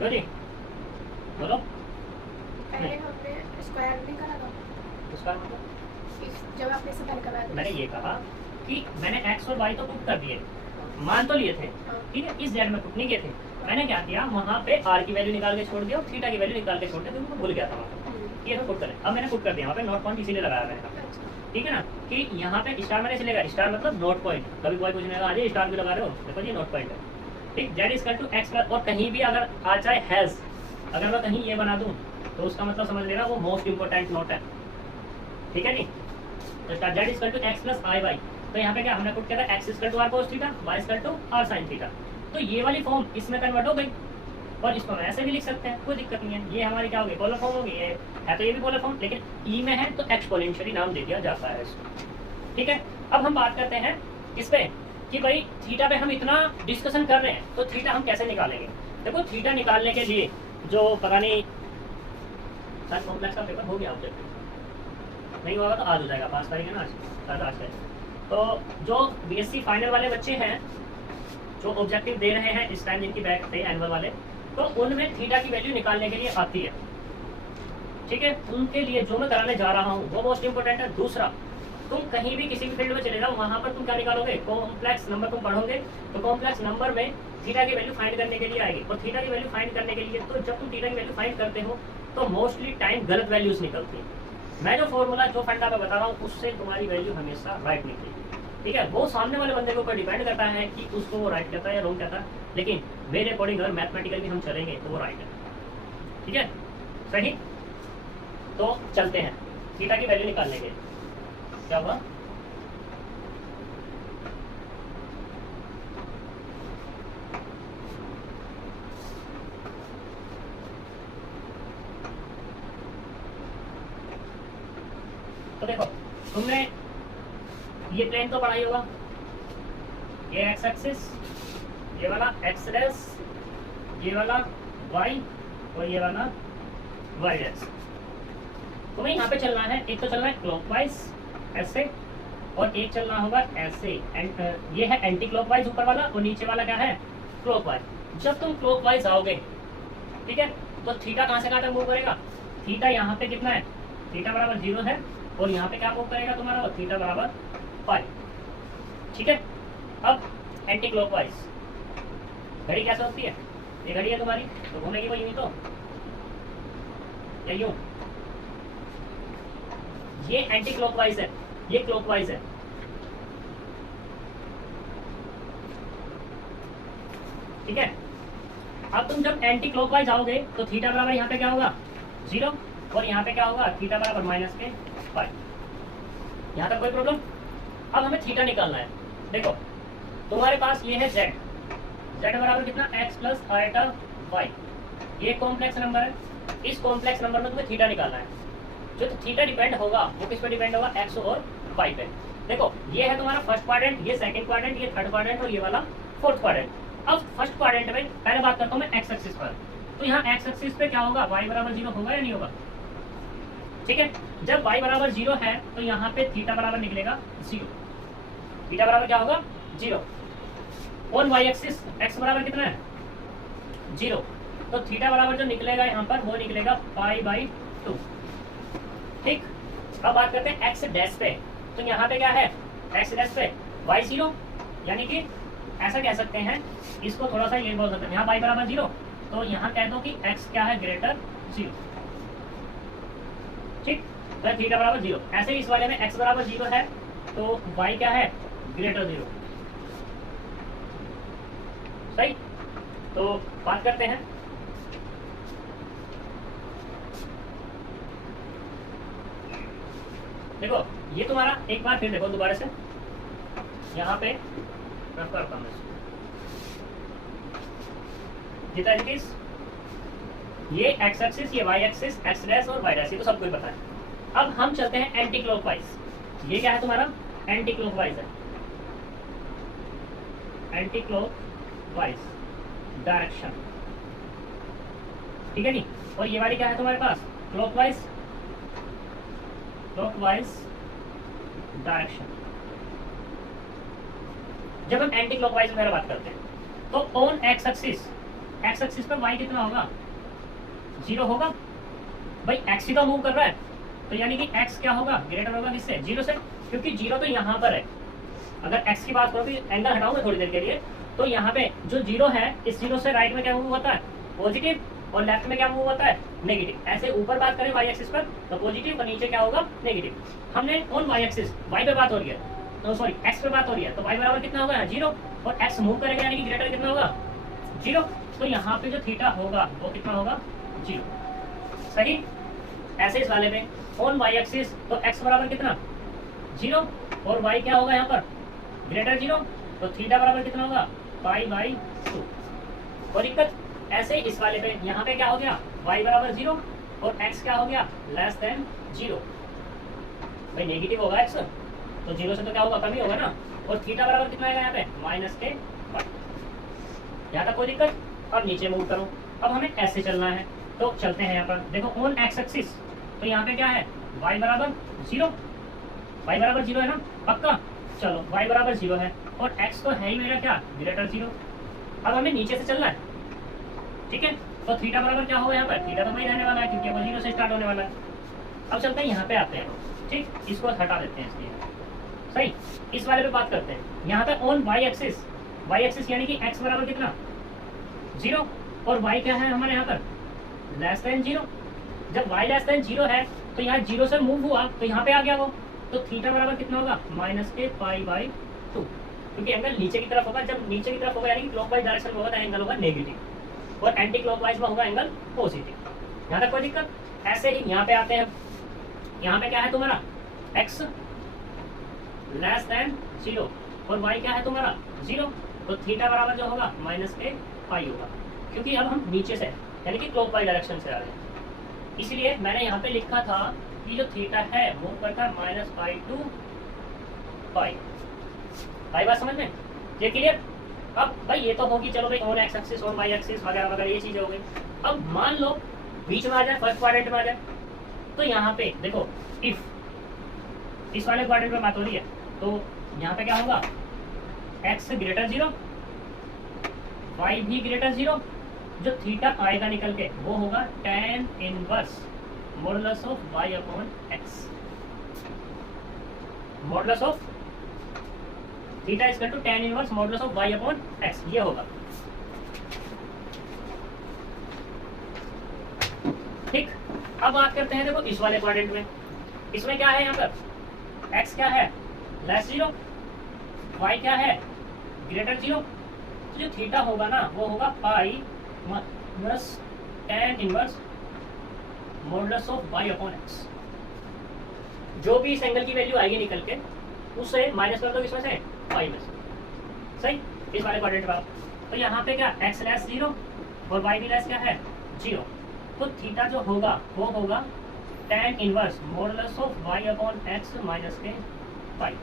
लो जी बोलो। पहले हमने स्क्वायर नहीं करा था, स्क्वायर मतलब जब आपने इससे पहले कराया था। मैंने ये कहा कि मैंने x और y तो पुट कर दिए, मान तो लिए थे, ठीक है, इस जेड में पुट नहीं किए थे। मैंने क्या किया, वहाँ पे r की वैल्यू निकाल के छोड़ दिया और थीटा की वैल्यू निकाल के छोड़ दिया, क्योंकि मैं भूल गया था वहाँ पे ये तो पुट करें। अब मैंने पुट कर दिया वहाँ पे, नोट पॉइंट इसीलिए लगाया मैंने, ठीक है ना, कि यहाँ पे स्टार मैंने चलेगा, स्टार मतलब नोट पॉइंट। कभी कोई पूछने लगा अजय स्टार क्यों लगा रहे हो, देखो ये नोट पॉइंट है, ठीक। Z equal to x plus, और कहीं भी अगर आ जाए हैज, अगर मैं कहीं ये बना दूँ तो उसका मतलब समझ लेना वो मोस्ट इंपोर्टेंट नोट है, ठीक है नी। तो z equal to x plus i y, तो यहाँ पे क्या हमने पुट किया था, x equal to r cos theta, y equal to r sine theta. तो ये वाली फॉर्म इसमें कन्वर्ट हो गई, और इसको हम ऐसे भी लिख सकते हैं, कोई दिक्कत नहीं है। ये हमारी क्या होगी, पोलर फॉर्म होगी। ये है तो ये भी पोलर फॉर्म, लेकिन ई में है तो एक्सपोनेंशियली नाम दे दिया जाता है इसको, ठीक है। अब हम बात करते हैं इस पे कि भाई थीटा पे हम इतना डिस्कशन कर रहे हैं तो थीटा हम कैसे निकालेंगे। देखो थीटा निकालने के लिए जो पता नहीं शायद कॉम्प्लेक्स का पेपर हो गया ऑब्जेक्ट नहीं होगा तो आज हो जाएगा, 5 तारीख है ना आज, आज है। तो जो बीएससी फाइनल वाले बच्चे हैं जो ऑब्जेक्टिव दे रहे हैं इस टाइम, जिनकी बैक थे एनुअल वाले, तो उनमें थीटा की वैल्यू निकालने के लिए आती है, ठीक है। उनके लिए जो मैं कराने जा रहा हूँ वो मोस्ट इंपोर्टेंट है। दूसरा, तुम कहीं भी किसी भी फील्ड में चले जाओ, वहाँ पर तुम क्या निकालोगे, कॉम्प्लेक्स नंबर तुम पढ़ोगे, तो कॉम्प्लेक्स नंबर में थीटा की वैल्यू फाइंड करने के लिए आएगी। और थीटा की वैल्यू फाइंड करने के लिए, तो जब तुम थीटा की वैल्यू फाइंड करते हो तो मोस्टली टाइम गलत वैल्यूज निकलती है। मैं जो फॉर्मूला जो फंडा मैं बता रहा हूँ उससे तुम्हारी वैल्यू हमेशा राइट निकलेगी, ठीक है। वो सामने वाले बंदे के ऊपर डिपेंड करता है कि उसको वो राइट कहता है या रॉन्ग कहता है, लेकिन मेरे अकॉर्डिंग अगर मैथमेटिकली हम चलेंगे तो वो राइट है, ठीक है, सही। तो चलते हैं थीटा की वैल्यू निकालने के लिए। क्या हुआ, तो देखो तुमने ये प्लेन तो पढ़ा ही होगा, ये एक्स एक्सिस, ये वाला एक्स डैश, ये वाला वाई और ये वाला वाई डैश। तुम्हें यहाँ पे चलना है, एक तो चलना है क्लॉकवाइज ऐसे, और एक चलना होगा ऐसे। ये है एंटी क्लॉकवाइज ऊपर वाला, और नीचे वाला क्या है, क्लॉकवाइज। जब तुम क्लॉकवाइज आओगे, ठीक है, तो थीटा कहाँ से कहाँ तक मूव करेगा, थीटा यहाँ पे कितना है, थीटा बराबर 0 है, और यहाँ पे क्या मूव करेगा तुम्हारा, थीटा बराबर पाई, ठीक है। अब एंटी क्लॉकवाइज घड़ी कैसे होती है, ये घड़ी है तुम्हारी तो घूमेगी वो यूं ही, तो या यूं, ये एंटी क्लॉकवाइज है, ये क्लॉकवाइज है, ठीक है। अब तुम जब एंटी क्लॉकवाइज आओगे तो थीटा बराबर यहाँ पे क्या होगा 0, और यहाँ पे क्या होगा थीटा बराबर माइनस के पाई। यहाँ तक कोई प्रॉब्लम। अब हमें थीटा निकालना है। देखो तुम्हारे पास ये है z, z बराबर कितना x प्लस आयटा y, ये कॉम्प्लेक्स नंबर है। इस कॉम्प्लेक्स नंबर में तुम्हें थीटा निकालना है। जो तो थीटा डिपेंड होगा वो किस पे डिपेंड होगा, x और y पे। देखो ये है तुम्हारा फर्स्ट क्वाड्रेंट, ये सेकंड क्वाड्रेंट, ये थर्ड क्वाड्रेंट और ये वाला फोर्थ क्वाड्रेंट। अब फर्स्ट क्वाड्रेंट में पहले बात करता हूँ मैं x एक्सिस पर, तो यहाँ x एक्सिस पे क्या होगा, y बराबर 0 होगा या नहीं होगा, ठीक है। जब y बराबर 0 है तो यहाँ पे थीटा बराबर निकलेगा 0, थीटा बराबर क्या होगा 0। और y एक्सिस x बराबर कितना है 0, तो थीटा बराबर जो निकलेगा यहाँ पर वो निकलेगा π/2, ठीक। अब बात करते हैं x डैश पे, तो यहाँ पे क्या है x डैश पे y 0, यानी कि ऐसा कह सकते हैं, इसको थोड़ा सा ये बोल सकते हैं, यहाँ y बराबर 0, तो यहाँ कह दो कि x क्या है ग्रेटर 0, ठीक। तो थीटा बराबर 0। ऐसे ही इस वाले में x बराबर 0 है तो y क्या है ग्रेटर 0, सही। तो बात करते हैं, देखो ये तुम्हारा एक बार फिर देखो दोबारा से, यहाँ पे मैं करता हूँ ये x एक्सिस, ये y एक्सिस, x डैश और y डैश, ये तो सबको ही पता है। अब हम चलते हैं एंटी क्लॉकवाइज। ये क्या है तुम्हारा एंटी क्लॉकवाइज है, एंटी क्लॉकवाइज डायरेक्शन, ठीक है नी। और ये वाली क्या है तुम्हारे पास क्लॉकवाइज, क्लॉकवाइज डायरेक्शन, जब हम एंटी क्लॉकवाइज वगैरह बात करते हैं तो ऑन एक्स एक्सिस पर y कितना होगा, 0 होगा। भाई x ही तो मूव कर रहा है, तो यानी कि x क्या होगा, ग्रेटर होगा किससे, 0 से, क्योंकि 0 तो यहाँ पर है। अगर x की बात करो, एंगल हटाऊंगा थोड़ी देर के लिए, तो यहाँ पे जो 0 है, इस 0 से राइट में क्या मूव होता है, पॉजिटिव, और लेफ्ट में क्या मूव होता है, नेगेटिव। ऐसे ऊपर बात करें y एक्सिस पर तो पॉजिटिव, और नीचे क्या होगा, नेगेटिव। हमने ऑन y एक्सिस y पे बात हो रही है, तो सॉरी x पे बात हो रही है, तो y बराबर कितना होगा, 0, और x मूव करेगा यानी कि ग्रेटर कितना होगा, 0। तो यहाँ पे जो थीटा होगा वो कितना होगा, 0। सही। ऐसे इस वाले पे ऑन y एक्सिस तो x बराबर कितना, 0, और y क्या होगा यहाँ पर, ग्रेटर 0, तो थीटा बराबर कितना होगा, पाई बाई 2। और दिक्कत ऐसे इस वाले पे, यहाँ पे क्या हो गया, y बराबर 0 और x क्या हो गया, लेस देन 0। भाई नेगेटिव होगा x, तो 0 से तो क्या होगा, कम ही होगा ना। और थीटा बराबर कितना आएगा यहाँ पे, माइनस के पाई। यहाँ तक कोई दिक्कत। अब नीचे मूव करो, अब हमें ऐसे चलना है, तो चलते हैं यहाँ पर। देखो ऑन एक्स एक्सिस तो यहाँ पे क्या है, y बराबर 0, y बराबर 0 है ना, पक्का। चलो y बराबर 0 है और x तो है ही मेरा क्या, ग्रेटर 0। अब हमें नीचे से चलना है, ठीक है। तो थीटा बराबर क्या होगा यहाँ पर, थीटा तो वही रहने वाला है क्योंकि वो 0 से स्टार्ट होने वाला है। अब चलते हैं यहाँ पे आते हैं, ठीक, इसको हटा देते हैं इसलिए। सही। इस वाले पे बात करते हैं। यहाँ पे ऑन y एक्सिस यानी कि x बराबर कितना, 0, और y क्या है हमारे यहाँ पर, लेस देन 0। जब y लेस देन 0 है तो यहाँ 0 से मूव हुआ तो यहाँ पे आ गया वो, तो थीटा बराबर कितना होगा, माइनस के पाई बाई 2, क्योंकि एंगल नीचे की तरफ होगा। जब नीचे की तरफ होगा यानी कि क्लॉकवाइज डायरेक्शन में होगा तो एंगल होगा नेगेटिव, और एंटी क्लॉकवाइज में होगा एंगल पॉजिटिव। यहाँ तक कोई दिक्कत। ऐसे ही यहाँ पे आते हैं, यहाँ पे क्या है तुम्हारा, x लेस देन 0 और y क्या है तुम्हारा, 0, तो थीटा बराबर जो होगा माइनस के पाई होगा, क्योंकि अब हम नीचे से यानी कि क्लॉकवाइज डायरेक्शन से आ रहे हैं। इसलिए मैंने यहाँ पे लिखा था कि जो थीटा है मूव करता है माइनस पाई टू पाई। भाई बात समझ में, ये क्लियर। अब भाई ये तो होगी, चलो भाई ऑन एक्स एक्सिस और वाई एक्सिस वगैरह वगैरह ये चीजें हो गई। अब मान लो बीच में आ जाए, फर्स्ट क्वाड्रेंट में आ जाए, तो यहाँ पे देखो इफ इस वाले क्वाड्रेंट में बात हो रही है तो यहाँ पे क्या होगा, x ग्रेटर 0, y भी ग्रेटर 0, जो थीटा आएगा निकल के वो होगा tan inverse modulus of y upon x। Modulus of theta is equal to tan inverse modulus of y upon x, ये होगा। ठीक। अब बात करते हैं, देखो इस वाले क्वाड्रेंट में, इसमें क्या है, यहाँ पर x क्या है, लेस 0, y क्या है, ग्रेटर 0, तो जो थीटा होगा ना वो होगा pi minus tan inverse modulus of y upon x। जो भी इस एंगल की वैल्यू आएगी निकल के उससे माइनस कर दो इसमें से पाई में से। सही। इस वाले क्वाड्रेंट पर तो यहाँ पे क्या x लेस 0 और y भी लेस क्या है 0, तो थीटा जो होगा वो होगा tan inverse modulus of y upon x minus के पाई।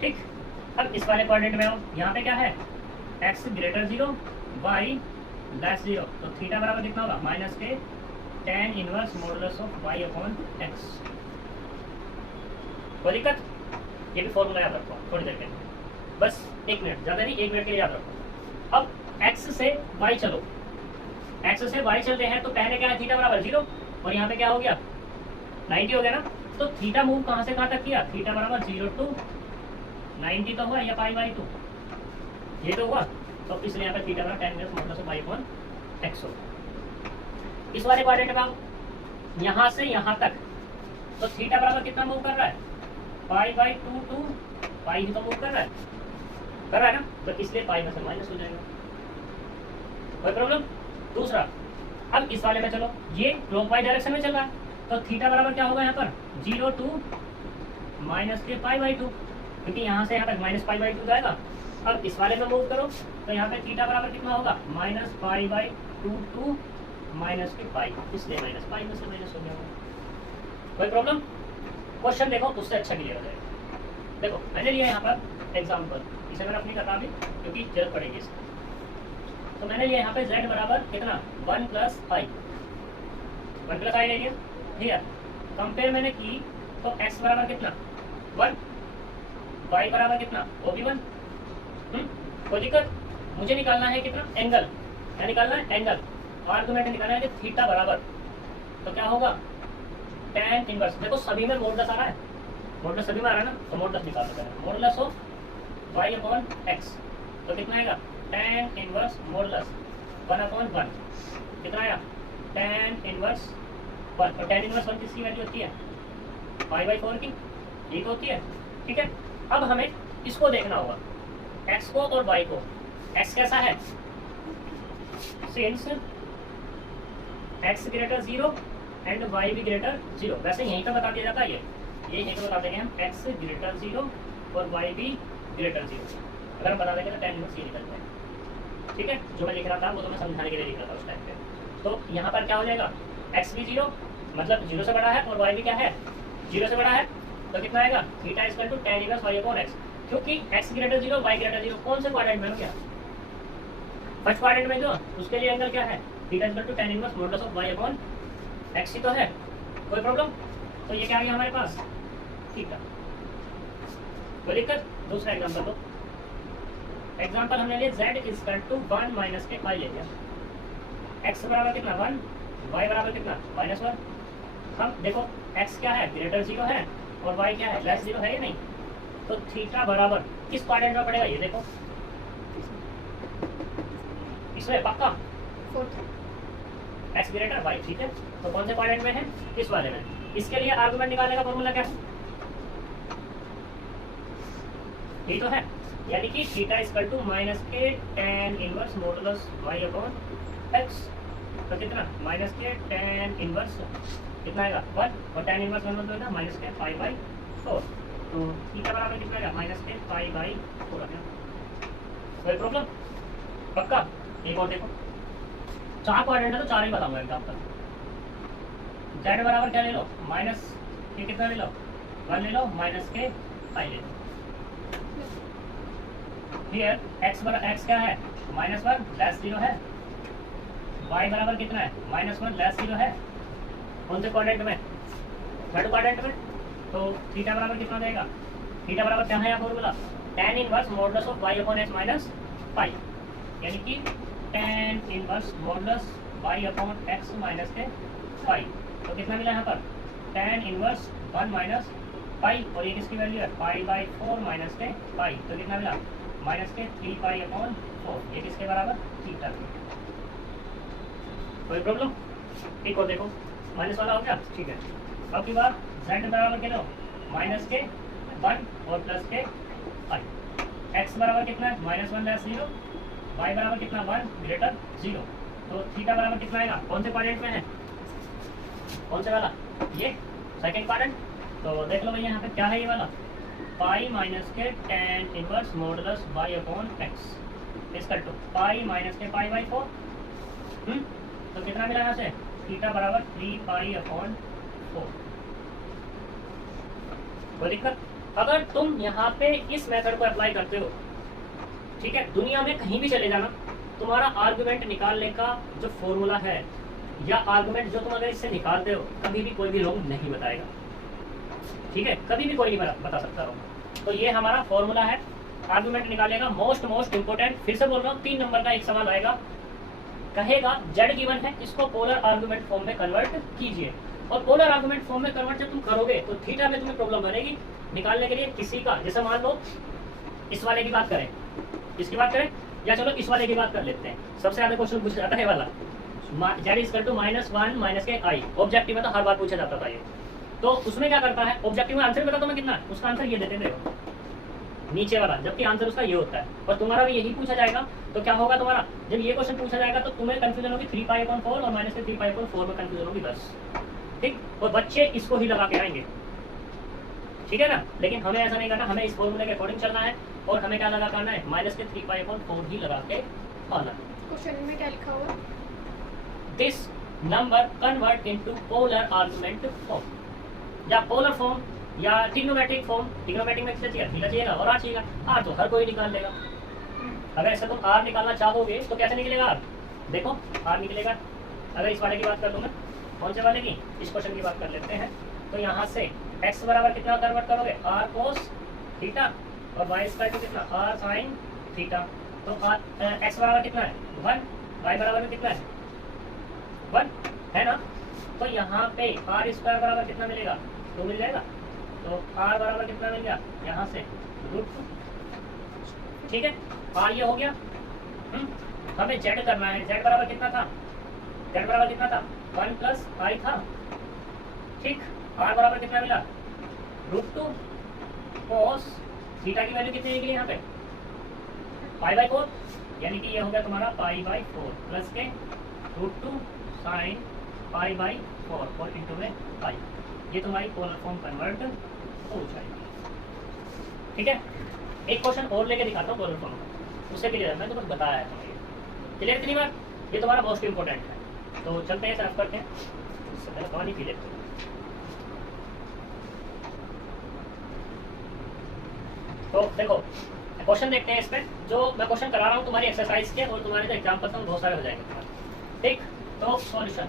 ठीक। अब इस वाले क्वाड्रेंट में आओ, यहाँ पे क्या है, x ग्रेटर 0, y लेस 0, तो थीटा बराबर कितना होगा, माइनस के tan inverse modulus of y upon x। कोई दिक्कत। ये भी फॉर्मूला याद रखो थोड़ी देर के, बस 1 मिनट, ज़्यादा नहीं, 1 मिनट के लिए याद रखो। अब x से y चलो, x से y चलते हैं तो पहले क्या है, थीटा बराबर 0, और यहाँ पे क्या हो गया 90 हो गया ना, तो थीटा मूव कहाँ से कहाँ तक किया, थीटा बराबर 0 टू 90 तो हुआ, या पाई बाई 2 ये तो हुआ, तो इसलिए यहाँ पे थीटा बराबर tan inverse modulus of y upon x हो। इस वाले क्वाड्रेंट में यहाँ से यहाँ तक तो थीटा बराबर कितना मूव कर रहा है, पाई बाई 2 टू पाई ही तो मूव कर रहा है ना, तो इसलिए पाई में से माइनस हो जाएगा। कोई प्रॉब्लम। दूसरा, अब इस वाले में चलो, ये क्लॉकवाइज डायरेक्शन में चल रहा है, तो थीटा बराबर क्या होगा यहाँ पर 0 टू माइनस के पाई बाई 2, क्योंकि यहाँ से यहाँ तक माइनस पाई बाई 2 जाएगा। अब इस वाले में मूव करो तो यहाँ पे थीटा बराबर कितना होगा, minus pi by 2 to minus के पाई, इसलिए माइनस पाई में से माइनस हो जाएगा। कोई प्रॉब्लम। क्वेश्चन देखो उससे अच्छा क्लियर हो जाएगा। देखो मैंने लिया यहाँ पर एग्जाम्पल, इसे मैंने अपनी करना भी क्योंकि जरूरत पड़ेगी इसकी। तो मैंने लिया यहाँ पे z बराबर कितना 1 प्लस आई ले लिया, ठीक है। कंपेयर मैंने की तो x बराबर कितना 1, y बराबर कितना वो भी 1, कोई दिक्कत? मुझे निकालना है कितना एंगल, क्या निकालना है एंगल, आर्गुमेंट निकालना है कि थीटा बराबर, तो क्या होगा tan इनवर्स, देखो सभी में मॉडुलस आ रहा है, मॉडुलस सभी में आ रहा है ना, तो मॉडुलस निकाल सकते हैं, modulus of y upon x, तो कितना आएगा tan इनवर्स मॉडुलस 1/1, कितना आया tan इनवर्स 1, और tan इनवर्स 1 किसकी वैल्यू होती है π/4 की, ये तो होती है, ठीक है। अब हमें इसको देखना होगा x को और y को, x कैसा है, since x greater 0 and y भी ग्रेटर 0, वैसे यहीं पर बता दिया जाता है, ये यहीं पर बता देंगे हम x ग्रेटर 0 और y भी ग्रेटर 0, अगर हम बता देंगे तो tan इनवर्स ये निकलता है, ठीक है। जो मैं लिख रहा था वो तो मैं समझाने के लिए लिख रहा था उस टाइम पे, तो यहाँ पर क्या हो जाएगा x भी 0 मतलब 0 से बड़ा है और y भी क्या है 0 से बड़ा है, तो कितना आएगा theta equal to tan inverse y upon x, क्योंकि x ग्रेटर 0 y ग्रेटर 0 कौन से क्वाड्रेंट में हो गया, फर्स्ट क्वाड्रेंट में जो, उसके लिए एंगल क्या है theta equal to tan inverse modulus of y upon x ही तो है, कोई प्रॉब्लम, तो ये क्या आ गया हमारे पास थीटा, कोई दिक्कत। दूसरा एग्जांपल दो, एग्जांपल हमने लिया z इक्वल टू 1 माइनस के पाई ले लिया, x बराबर कितना 1, y बराबर कितना -1, हम देखो x क्या है ग्रेटर 0 है और y क्या है लेस 0 है या नहीं, तो थीटा बराबर किस क्वाड्रेंट में पड़ेगा ये देखो, इसमें पक्का x ग्रेटर y, ठीक है, तो कौन से क्वाड्रेंट में है इस वाले में, इसके लिए आर्गुमेंट निकालने का फॉर्मूला क्या है, यही तो है, यानी कि थीटा इक्वल टू माइनस के tan inverse modulus y upon x, तो कितना माइनस के tan इनवर्स कितना आएगा 1 और tan इनवर्स 1 मतलब ना माइनस के π/4, तो थीटा बराबर कितना आएगा माइनस के π/4 आ गया, कोई प्रॉब्लम पक्का। एक और देखो, चार क्वाड्रेंट है तो चार ही बताऊंगा एग्जांपल, z बराबर क्या ले लो माइनस के कितना ले लो 1 ले लो माइनस के पाई ले लो, हियर x क्या है -1 लेस 0 है, y बराबर कितना है -1 लेस 0 है, कौन से क्वाड्रेंट में थर्ड क्वाड्रेंट में, तो थीटा बराबर कितना देगा, थीटा बराबर क्या है यहाँ formula tan inverse modulus of y upon x minus pi, यानी कि tan inverse modulus y upon x minus के पाई, तो कितना मिला यहाँ पर tan इनवर्स 1 माइनस पाई, और ये किसकी वैल्यू है π/4 माइनस के पाई, तो कितना मिला माइनस के 3π/4, ये किसके बराबर थीटा, कोई प्रॉब्लम। एक और देखो माइनस वाला हो गया, ठीक है। अब की बार z बराबर क्या लो माइनस के 1 और प्लस के पाई, x बराबर कितना है -1 लेस 0, y बराबर कितना 1 ग्रेटर 0, तो थीटा बराबर कितना आएगा, कौन से क्वाड्रेंट में है, कौन से वाला ये सेकंड क्वाड्रेंट, तो देख लो भाई यहाँ पे क्या है ये वाला पाई माइनस के tan inverse modulus y upon x इसका टू पाई माइनस के π/4, तो कितना मिला यहाँ से थीटा बराबर 3π/4, कोई दिक्कत। अगर तुम यहाँ पे इस मेथड को अप्लाई करते हो, ठीक है, दुनिया में कहीं भी चले जाना, तुम्हारा आर्गुमेंट निकालने का जो फॉर्मूला है या आर्गुमेंट जो तुम अगर इससे निकालते हो, कभी भी कोई भी रॉन्ग नहीं बताएगा, ठीक है, कभी भी कोई नहीं बता सकता रॉन्ग, तो ये हमारा फॉर्मूला है आर्गुमेंट निकालेगा, मोस्ट इंपोर्टेंट, फिर से बोल रहा हूँ 3 नंबर का एक सवाल आएगा, कहेगा z गिवन है, इसको पोलर आर्गुमेंट फॉर्म में कन्वर्ट कीजिए, और पोलर आर्गुमेंट फॉर्म में कन्वर्ट जब तुम करोगे तो थीटा में तुम्हें प्रॉब्लम बनेगी निकालने के लिए किसी का, जैसे मान लो इस वाले की बात करें, इसकी बात करें, या चलो इस वाले की बात कर लेते हैं, सबसे ज्यादा क्वेश्चन पूछा जाता है वाला z इक्वल टू -1 माइनस के i, ऑब्जेक्टिव में तो हर बार पूछा जाता था ये, तो उसमें क्या करता है, ऑब्जेक्टिव में आंसर बता दो मैं कितना, उसका आंसर ये देते थे नीचे वाला, जबकि आंसर उसका ये होता है, और तुम्हारा भी यही पूछा जाएगा, तो क्या होगा तुम्हारा, जब ये क्वेश्चन पूछा जाएगा तो तुम्हें कंफ्यूजन होगी 3π/4 और माइनस के 3π/4 में कंफ्यूजन होगी बस, ठीक, और बच्चे इसको ही लगा के आएंगे, ठीक है ना, लेकिन हमें ऐसा नहीं करना, हमें इस फॉर्मूले के अकॉर्डिंग चलना है, और हमें क्या लगा करना है माइनस के 3π/4 ही लगा के आना। क्वेश्चन में क्या लिखा हुआ, this number convert into polar argument form, या पोलर फॉर्म या ट्रिग्नोमेट्रिक फॉर्म, ट्रिग्नोमेट्रिक में किसे चाहिए थीटा चाहिएगा और r चाहिएगा, r तो हर कोई निकाल लेगा, अगर ऐसा तुम r निकालना चाहोगे तो कैसे निकलेगा r, देखो r निकलेगा, अगर इस वाले की बात कर लूँ मैं, कौन से वाले की, इस क्वेश्चन की बात कर लेते हैं, तो यहाँ से x बराबर कितना कन्वर्ट करोगे r cos थीटा और y स्क्वायर टू कितना r sin थीटा। तो एक्स बराबर कितना है 1, वाई बराबर में कितना है 1 है ना। तो यहाँ पे आर स्क्वायर बराबर कितना मिलेगा 2 मिल जाएगा। तो आर बराबर कितना मिल गया यहाँ से √2। ठीक है, आर ये हो गया। हमें जेड करना है, जेड बराबर कितना था, जेड बराबर कितना था 1 प्लस आई था। ठीक, आर बराबर कितना मिला √2 cos थीटा की वैल्यू कितनी निकली यहाँ पे π/4, यानी कि ये हो गया तुम्हारा π/4 प्लस के √2 sin π/4 और इंटू में पाई। ये तुम्हारी पोलर फॉर्म कन्वर्ट हो जाएगी। ठीक है, एक क्वेश्चन और लेके दिखाता हूँ पोलर फॉर्म का, उससे क्लियर है, मैं तो बस बताया है तुम्हें। क्लियर इतनी बात, ये तुम्हारा मोस्ट इंपॉर्टेंट है। तो चलते हैं सरफ करते हैं, उससे पहले पानी पी लेते हैं। तो देखो क्वेश्चन देखते हैं इसमें, जो मैं क्वेश्चन करा रहा हूँ तुम्हारी एक्सरसाइज के और तुम्हारे जो एग्जाम्पल्स हैं बहुत सारे हो जाएंगे तुम्हारे। ठीक, तो सॉल्यूशन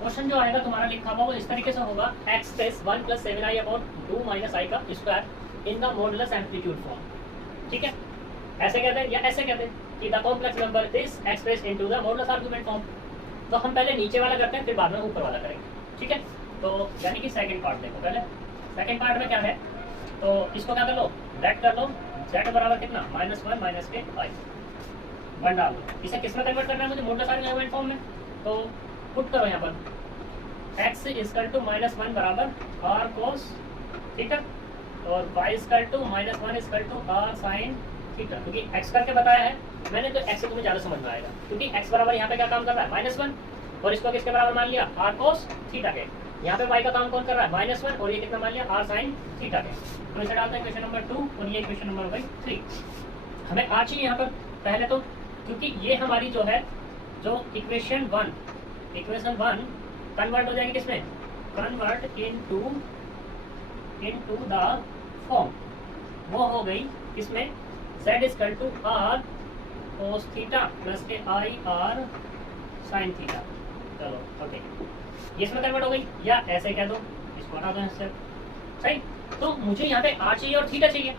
क्वेश्चन जो आएगा तुम्हारा लिखा हुआ वो इस तरीके से होगा, x plus 1 plus 7i upon 2 minus i का square in the modulus amplitude form. ठीक है, ऐसे कहते हैं या ऐसे कहते हैं कि the complex number is express into the modulus argument form. तो हम पहले नीचे वाला करते हैं फिर बाद में ऊपर वाला करेंगे। ठीक है, तो यानी कि सेकंड पार्ट देखो पहले। सेकंड पार्ट में क्या है, तो इसको क्या कर लो लेट कर लो, z बराबर कितना -1 माइनस के i 1 डाल दो। इसे किस में कन्वर्ट करना है मुझे मॉडुलस आर्गुमेंट फॉर्म में। तो पुट करो यहाँ पर x इक्वल टू -1 बराबर r cos थीटा और y equal to -1 equal to r sin theta. क्योंकि x करके बताया है मैंने तो x से तुम्हें ज़्यादा समझ में आएगा, क्योंकि x बराबर यहाँ पे क्या काम कर रहा है -1 और इसको किसके बराबर मान लिया r cos थीटा के। यहाँ पे y का काम कौन कर रहा है -1 और ये कितना मान लिया r sin थीटा के। तो इसे डालते हैं क्वेश्चन नंबर 2 और ये क्वेश्चन नंबर 3। हमें आ चाहिए यहाँ पर पहले तो, क्योंकि ये हमारी जो है जो इक्वेशन 1 कन्वर्ट हो जाएगी किसमें, कन्वर्ट इनटू द फॉर्म, वो हो गई किसमें z equal to r cos theta plus के i r sin थीटा। चलो ओके, ये इसमें कन्वर्ट हो गई, या ऐसे कह दो इसको हटा दो इससे। सही, तो मुझे यहाँ पे r चाहिए और थीटा चाहिए,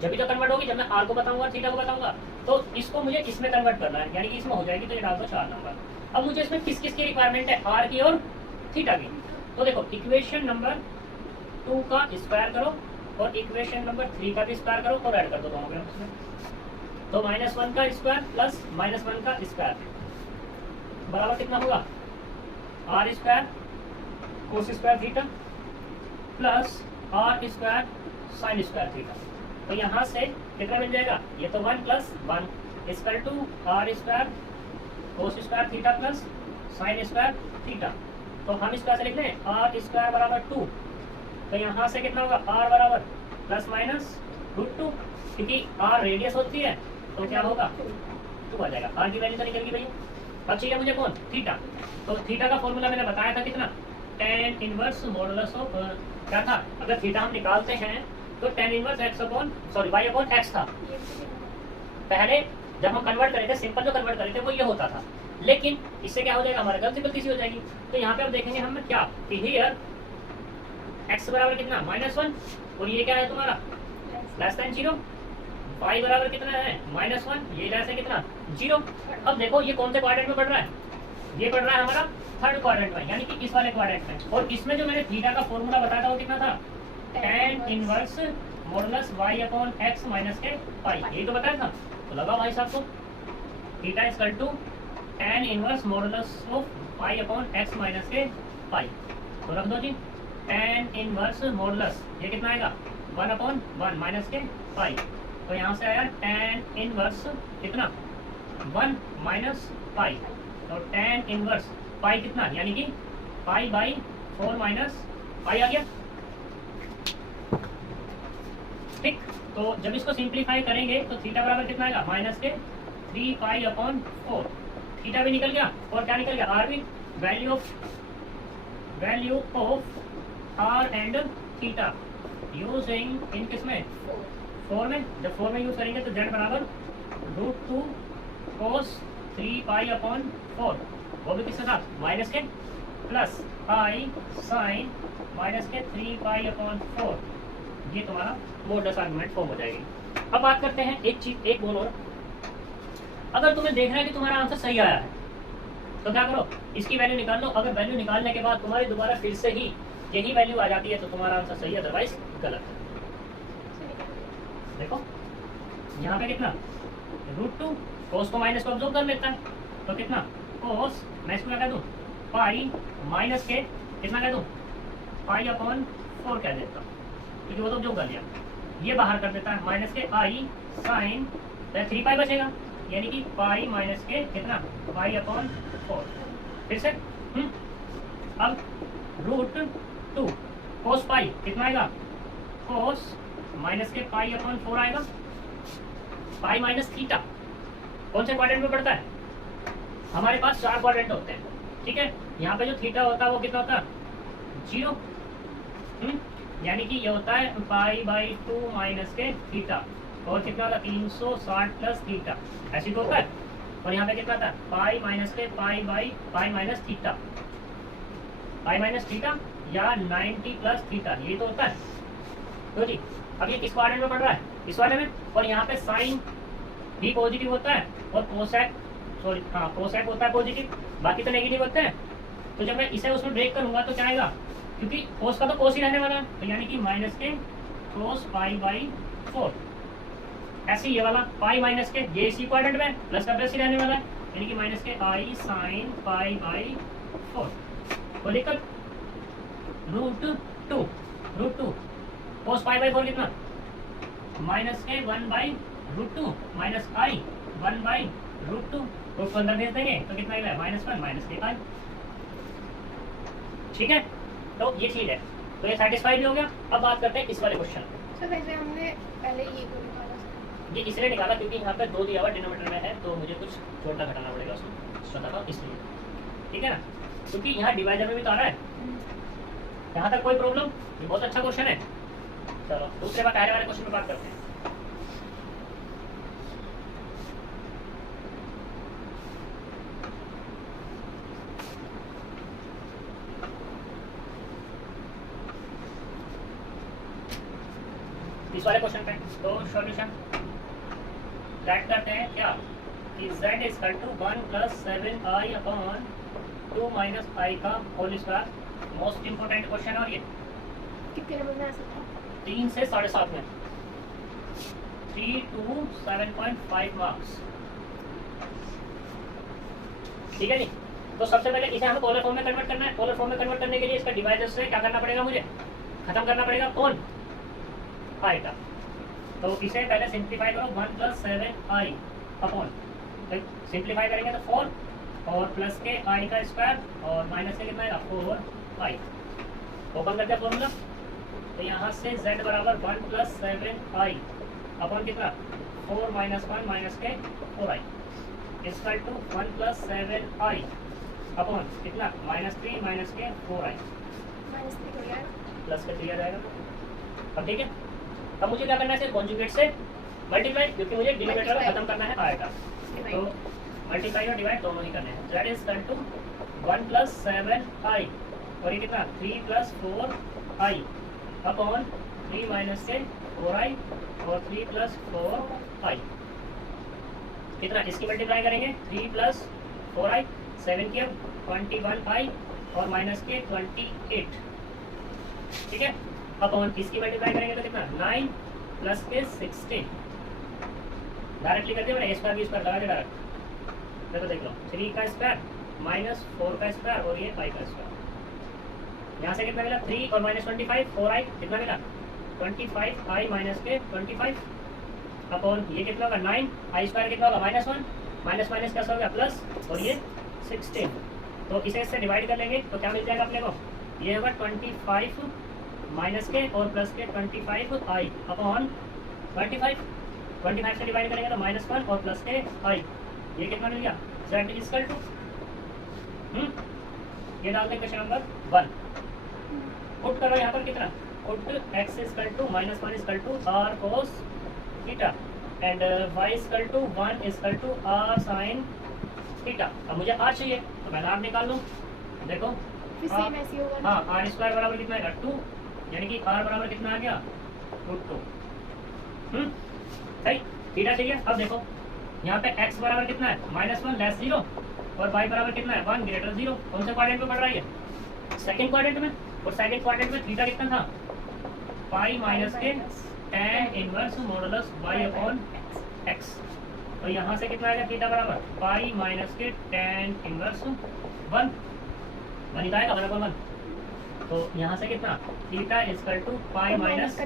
जब भी तो कन्वर्ट होगी, जब मैं r को बताऊंगा थीटा को बताऊंगा। तो इसको मुझे इसमें कन्वर्ट करना है, यानी कि इसमें हो जाएगी। तो ये डाल दो 4 नंबर। अब मुझे इसमें किस किस की रिक्वायरमेंट है, r की और थीटा की। तो देखो इक्वेशन नंबर 2 का स्क्वायर करो और इक्वेशन नंबर 3 का भी स्क्वायर करो और ऐड कर दो दोनों में। तो -1 का स्क्वायर प्लस -1 का स्क्वायर बराबर कितना होगा r square cos square theta plus r square sine square theta. तो यहाँ से कितना मिल जाएगा, ये तो 1 plus 1 equal to r square cos square theta plus sine square theta. तो हम इस तरह से लिख लें r स्क्वायर बराबर 2। तो यहाँ से कितना होगा r बराबर प्लस माइनस √2, क्योंकि r रेडियस होती है तो क्या होगा 2 आ जाएगा। r की वैल्यू तो निकल गई भैया। अब चाहिए मुझे कौन, थीटा। तो थीटा का फॉर्मूला मैंने बताया था कितना, tan इनवर्स मॉडुलस ऑफ क्या था, अगर थीटा हम निकालते हैं तो tan inverse y upon x था। पहले जब हम कन्वर्ट करे थे, सिंपल जो कन्वर्ट करे थे वो ये होता था, लेकिन इससे क्या हो जाएगा, हमारा गलती सी हो जाएगी। तो यहाँ पे अब देखेंगे हम क्या कि हियर x बराबर कितना -1 और ये क्या है तुम्हारा <0, y बराबर कितना है -1, ये लेस है कितना 0। अब देखो ये कौन से क्वाड्रेंट में पढ़ रहा है, ये पढ़ रहा है हमारा थर्ड क्वाड्रेंट में, यानी कि इस वाले क्वाड्रेंट में। और इसमें जो मैंने थीटा का फॉर्मूला बताया था वो कितना था, tan inverse modulus y upon x minus के पाई, यही तो बताया था। तो लगा भाई साहब को theta equal to tan inverse modulus of y upon x minus के पाई। तो रख दो जी tan इनवर्स मॉडुलस, ये कितना आएगा 1/1 माइनस के पाई। तो यहाँ से आया tan इनवर्स कितना 1 माइनस पाई। तो tan इनवर्स पाई कितना, यानी कि π/4 माइनस पाई आ गया। ठीक, तो जब इसको सिंप्लीफाई करेंगे तो थीटा बराबर कितना आएगा माइनस के 3π/4। थीटा भी निकल गया और क्या निकल गया, आर भी। Value of R and theta using in किसमें 4 में। जब 4 में यूज करेंगे तो z बराबर √2 cos 3π/4, वो भी किसके साथ माइनस के प्लस i sin माइनस के 3π/4। ये तुम्हारा मॉडुलस आर्गुमेंट फॉर्म हो जाएगी। अब बात करते हैं एक चीज, एक बोल और अगर तुम्हें देखना है कि तुम्हारा आंसर सही आया है तो क्या करो, इसकी वैल्यू निकाल लो। अगर वैल्यू निकालने के बाद तुम्हारी दोबारा फिर से ही यही वैल्यू आ जाती है तो तुम्हारा आंसर सही है, अदरवाइज गलत है। देखो यहाँ पे कितना √2 कोस को माइनस को ऑब्जर्व कर लेता है तो कितना कोस, मैं इसको क्या कह दूँ पाई माइनस के कितना कह दूँ पाई अपॉन 4 कह देता हूँ क्योंकि वो तो ऑब्जर्व कर लिया। ये बाहर कर देता है माइनस के आई साइन 3 पाई बचेगा यानी कि पाई माइनस के कितना पाई अपॉन 4। फिर से अब √2 कोस पाई कितना आएगा कोस माइनस के पाई अपॉन 4 आएगा। पाई माइनस थीटा कौन से क्वाड्रेंट में पड़ता है, हमारे पास 4 क्वाड्रेंट होते हैं, ठीक है। यहाँ पे जो थीटा होता है वो कितना होता है 0, यानी कि ये होता है पाई/2 माइनस के थीटा और कितना होता है 360 प्लस थीटा, ऐसे तो होता है। और यहाँ पे कितना था पाई माइनस के pi minus theta, pi minus theta या 90 प्लस थीटा, ये तो होता है। तो जी अब ये किस क्वाड्रेंट में पड़ रहा है, इस वाले में। और यहाँ पे साइन भी पॉजिटिव होता है और कोसेक कोसेक होता है पॉजिटिव, बाकी तो नेगेटिव होते हैं। तो जब मैं इसे उसमें ब्रेक करूंगा तो क्या आएगा, क्योंकि कोस का तो कोस ही रहने वाला है तो यानी कि माइनस के कोस पाई/4। ऐसे ये वाला पाई माइनस के ये इसी क्वाड्रेंट में प्लस का प्लस ही रहने वाला है यानी कि माइनस के आई साइन पाई/4। कोई दिक्कत √2 कोस पाई/4 कितना माइनस के 1/√2 माइनस आई 1/√2 को अंदर भेज देंगे तो कितना आएगा -1 माइनस के आई। ठीक है, तो ये चीज है, तो ये सेटिस्फाइड हो गया। अब बात करते हैं इस वाले क्वेश्चन में। सर वैसे हमने पहले ये को निकाला सर। ये इसलिए निकाला क्योंकि यहाँ पे 2 दिया हुआ डिनोमिनेटर में है तो मुझे कुछ जोड़ना घटाना पड़ेगा उसमें, बताता हूँ इसलिए, ठीक है ना, क्योंकि यहाँ डिवाइडर में भी तो आ रहा है। यहाँ तक कोई प्रॉब्लम, ये बहुत अच्छा क्वेश्चन है। चलो दूसरे बार वाले क्वेश्चन में बात करते हैं। इस वाले क्वेश्चन पे तो सॉल्यूशन सेट करते हैं क्या कि z = 1 + 7i अपॉन 2 - i का whole square. Most important question है और ये कितने नंबर में आ सकता है 3 से 7.5 में 3 to 7.5 मार्क्स, ठीक है जी। तो सबसे पहले इसे हमें पोलर फॉर्म में कन्वर्ट करना है। पोलर फॉर्म में कन्वर्ट करने के लिए इसका डिवाइडर से क्या करना पड़ेगा, मुझे खत्म करना पड़ेगा कौन आई का। तो इसे पहले सिंप्लीफाई करो 1 + 7i अपॉन, सिंप्लीफाई करेंगे तो 4 और प्लस के i का स्क्वायर और माइनस के कितना आएगा 4i। ओपन कर दिया फॉर्मूला तो यहाँ से z = 1 + 7i अपॉन कितना 4 - 1 माइनस के 4i equal to 1 + 7i upon कितना -3 माइनस के 4i -3 हो गया प्लस का 3 आ जाएगा। अब ठीक है, अब मुझे क्या करना है, कॉन्जुगेट से मल्टीप्लाई, क्योंकि मुझे डिनोमिनेटर खत्म करना है आई का। तो मल्टीप्लाई और डिवाइड दोनों ही करने हैं। z = 1 + 7i और ये कितना 3 + 4i अपॉन 3 माइनस के 4i और 3 + 4i कितना, इसकी मल्टीप्लाई करेंगे 3 + 4i 7 की 21i और माइनस के 28, ठीक है। अपॉन इसकी मल्टीप्लाई करेंगे तो कितना 9 प्लस के 16 डायरेक्टली कर दिया मैंने, a² b² लगा दिया डायरेक्ट। देखो देख लो 3 का स्क्वायर माइनस 4 का स्क्वायर और ये 5 का स्क्वायर। यहाँ से कितना मिला 3 और -25 4i कितना मिला 25i माइनस के 25 अपॉन ये कितना होगा 9 i² कितना होगा -1 माइनस माइनस कैसा हो गया प्लस और ये 16। तो इसे इससे डिवाइड कर लेंगे तो क्या मिल जाएगा अपने को, ये होगा 25 माइनस के और प्लस के 25i अपॉन 25 से डिवाइड करेंगे तो -1 और प्लस के i, ये कितना मिल गया z = ये डालते हैं क्वेश्चन नंबर 1। पुट करो यहाँ पर कितना, put x = -1 = r cos theta and y = 1 = r sin theta. अब मुझे r चाहिए तो पहले r निकाल लूँ। देखो फिर सेम ऐसे होगा हाँ r² बराबर कितना आएगा 2 यानी कि r बराबर कितना आ गया √2। सही, थीटा चाहिए। अब देखो यहाँ पे x बराबर कितना है -1 लेस 0 और y बराबर कितना है 1 ग्रेटर 0। कौन से क्वाड्रेंट में पढ़ रहा है ये? सेकंड क्वाड्रेंट में। और सेकंड क्वाड्रेंट में थीटा कितना था पाई माइनस के tan inverse modulus y upon x। तो यहाँ से कितना आएगा थीटा बराबर पाई माइनस के tan इनवर्स 1 आएगा 1/1। तो यहाँ से कितना theta equal to pi minus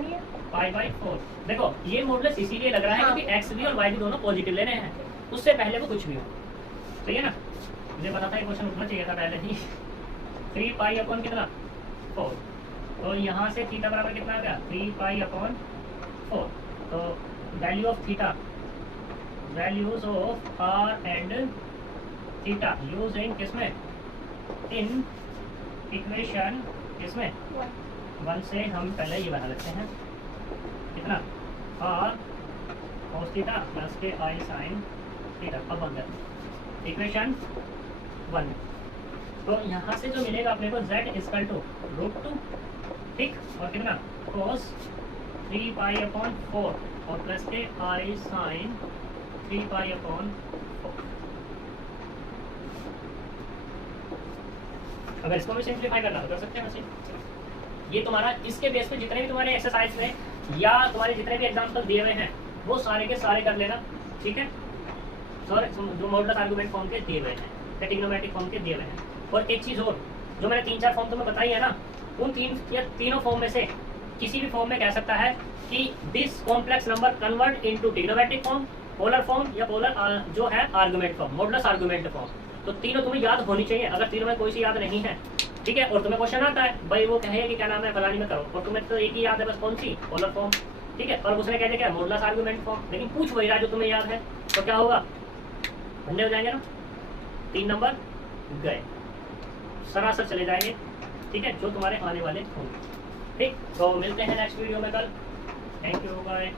pi by 4। देखो ये मॉडुलस इसीलिए लग रहा है क्योंकि x भी और y भी दोनों पॉजिटिव ले रहे हैं, उससे पहले वो कुछ भी हो। सही है ना, मुझे पता था ये क्वेश्चन उठना चाहिए था पहले ही। 3 पाई अपॉन कितना 4। तो यहाँ से थीटा बराबर कितना आ गया 3 पाई अपॉन 4। तो value of theta, values of r and theta use in किसमें, इन इक्वेशन किसमें 1 से हम पहले ये बना लेते हैं कितना r cos थीटा प्लस के i sin थीटा। अब बन गया इक्वेशन 1। तो यहाँ से जो मिलेगा अपने को z इक्वल टू √2, ठीक, और कितना cos 3 पाई अपॉन 4 और प्लस के i sin 3 पाई अपॉन 4। अगर इसको भी सिंप्लीफाई करना तो कर सकते हैं वैसे। ये तुम्हारा इसके बेस पे जितने भी तुम्हारे एक्सरसाइज में या तुम्हारे जितने भी एग्जाम्पल दिए हुए हैं वो सारे के सारे कर लेना, ठीक है। सर जो मॉडुलस आर्गुमेंट फॉर्म के दिए हुए हैं या ट्रिग्नोमेट्रिक फॉर्म के दिए हुए हैं। और एक चीज़ और, जो मैंने 3-4 फॉर्म तुम्हें बताई है ना, उन 3 या तीनों फॉर्म में से किसी भी फॉर्म में कह सकता है कि this complex number convert into trigonometric form, polar form या पोलर जो है argument form, modulus argument form. तो तीनों तुम्हें याद होनी चाहिए। अगर तीनों में कोई सी याद नहीं है, ठीक है, और तुम्हें क्वेश्चन आता है भाई वो कहे कि क्या नाम है फलानी में करो, और तुम्हें तो एक ही याद है बस कौन सी पोलर फॉर्म, ठीक है, और उसने कह दिया क्या मॉडुलस आर्गुमेंट फॉर्म, लेकिन पूछ वही रहा जो तुम्हें याद है, तो क्या होगा ठंडे हो जाएंगे ना, 3 नंबर गए, सरासर चले जाएंगे, ठीक है, जो तुम्हारे आने वाले होंगे। ठीक, तो मिलते हैं नेक्स्ट वीडियो में कल। Thank you, bye.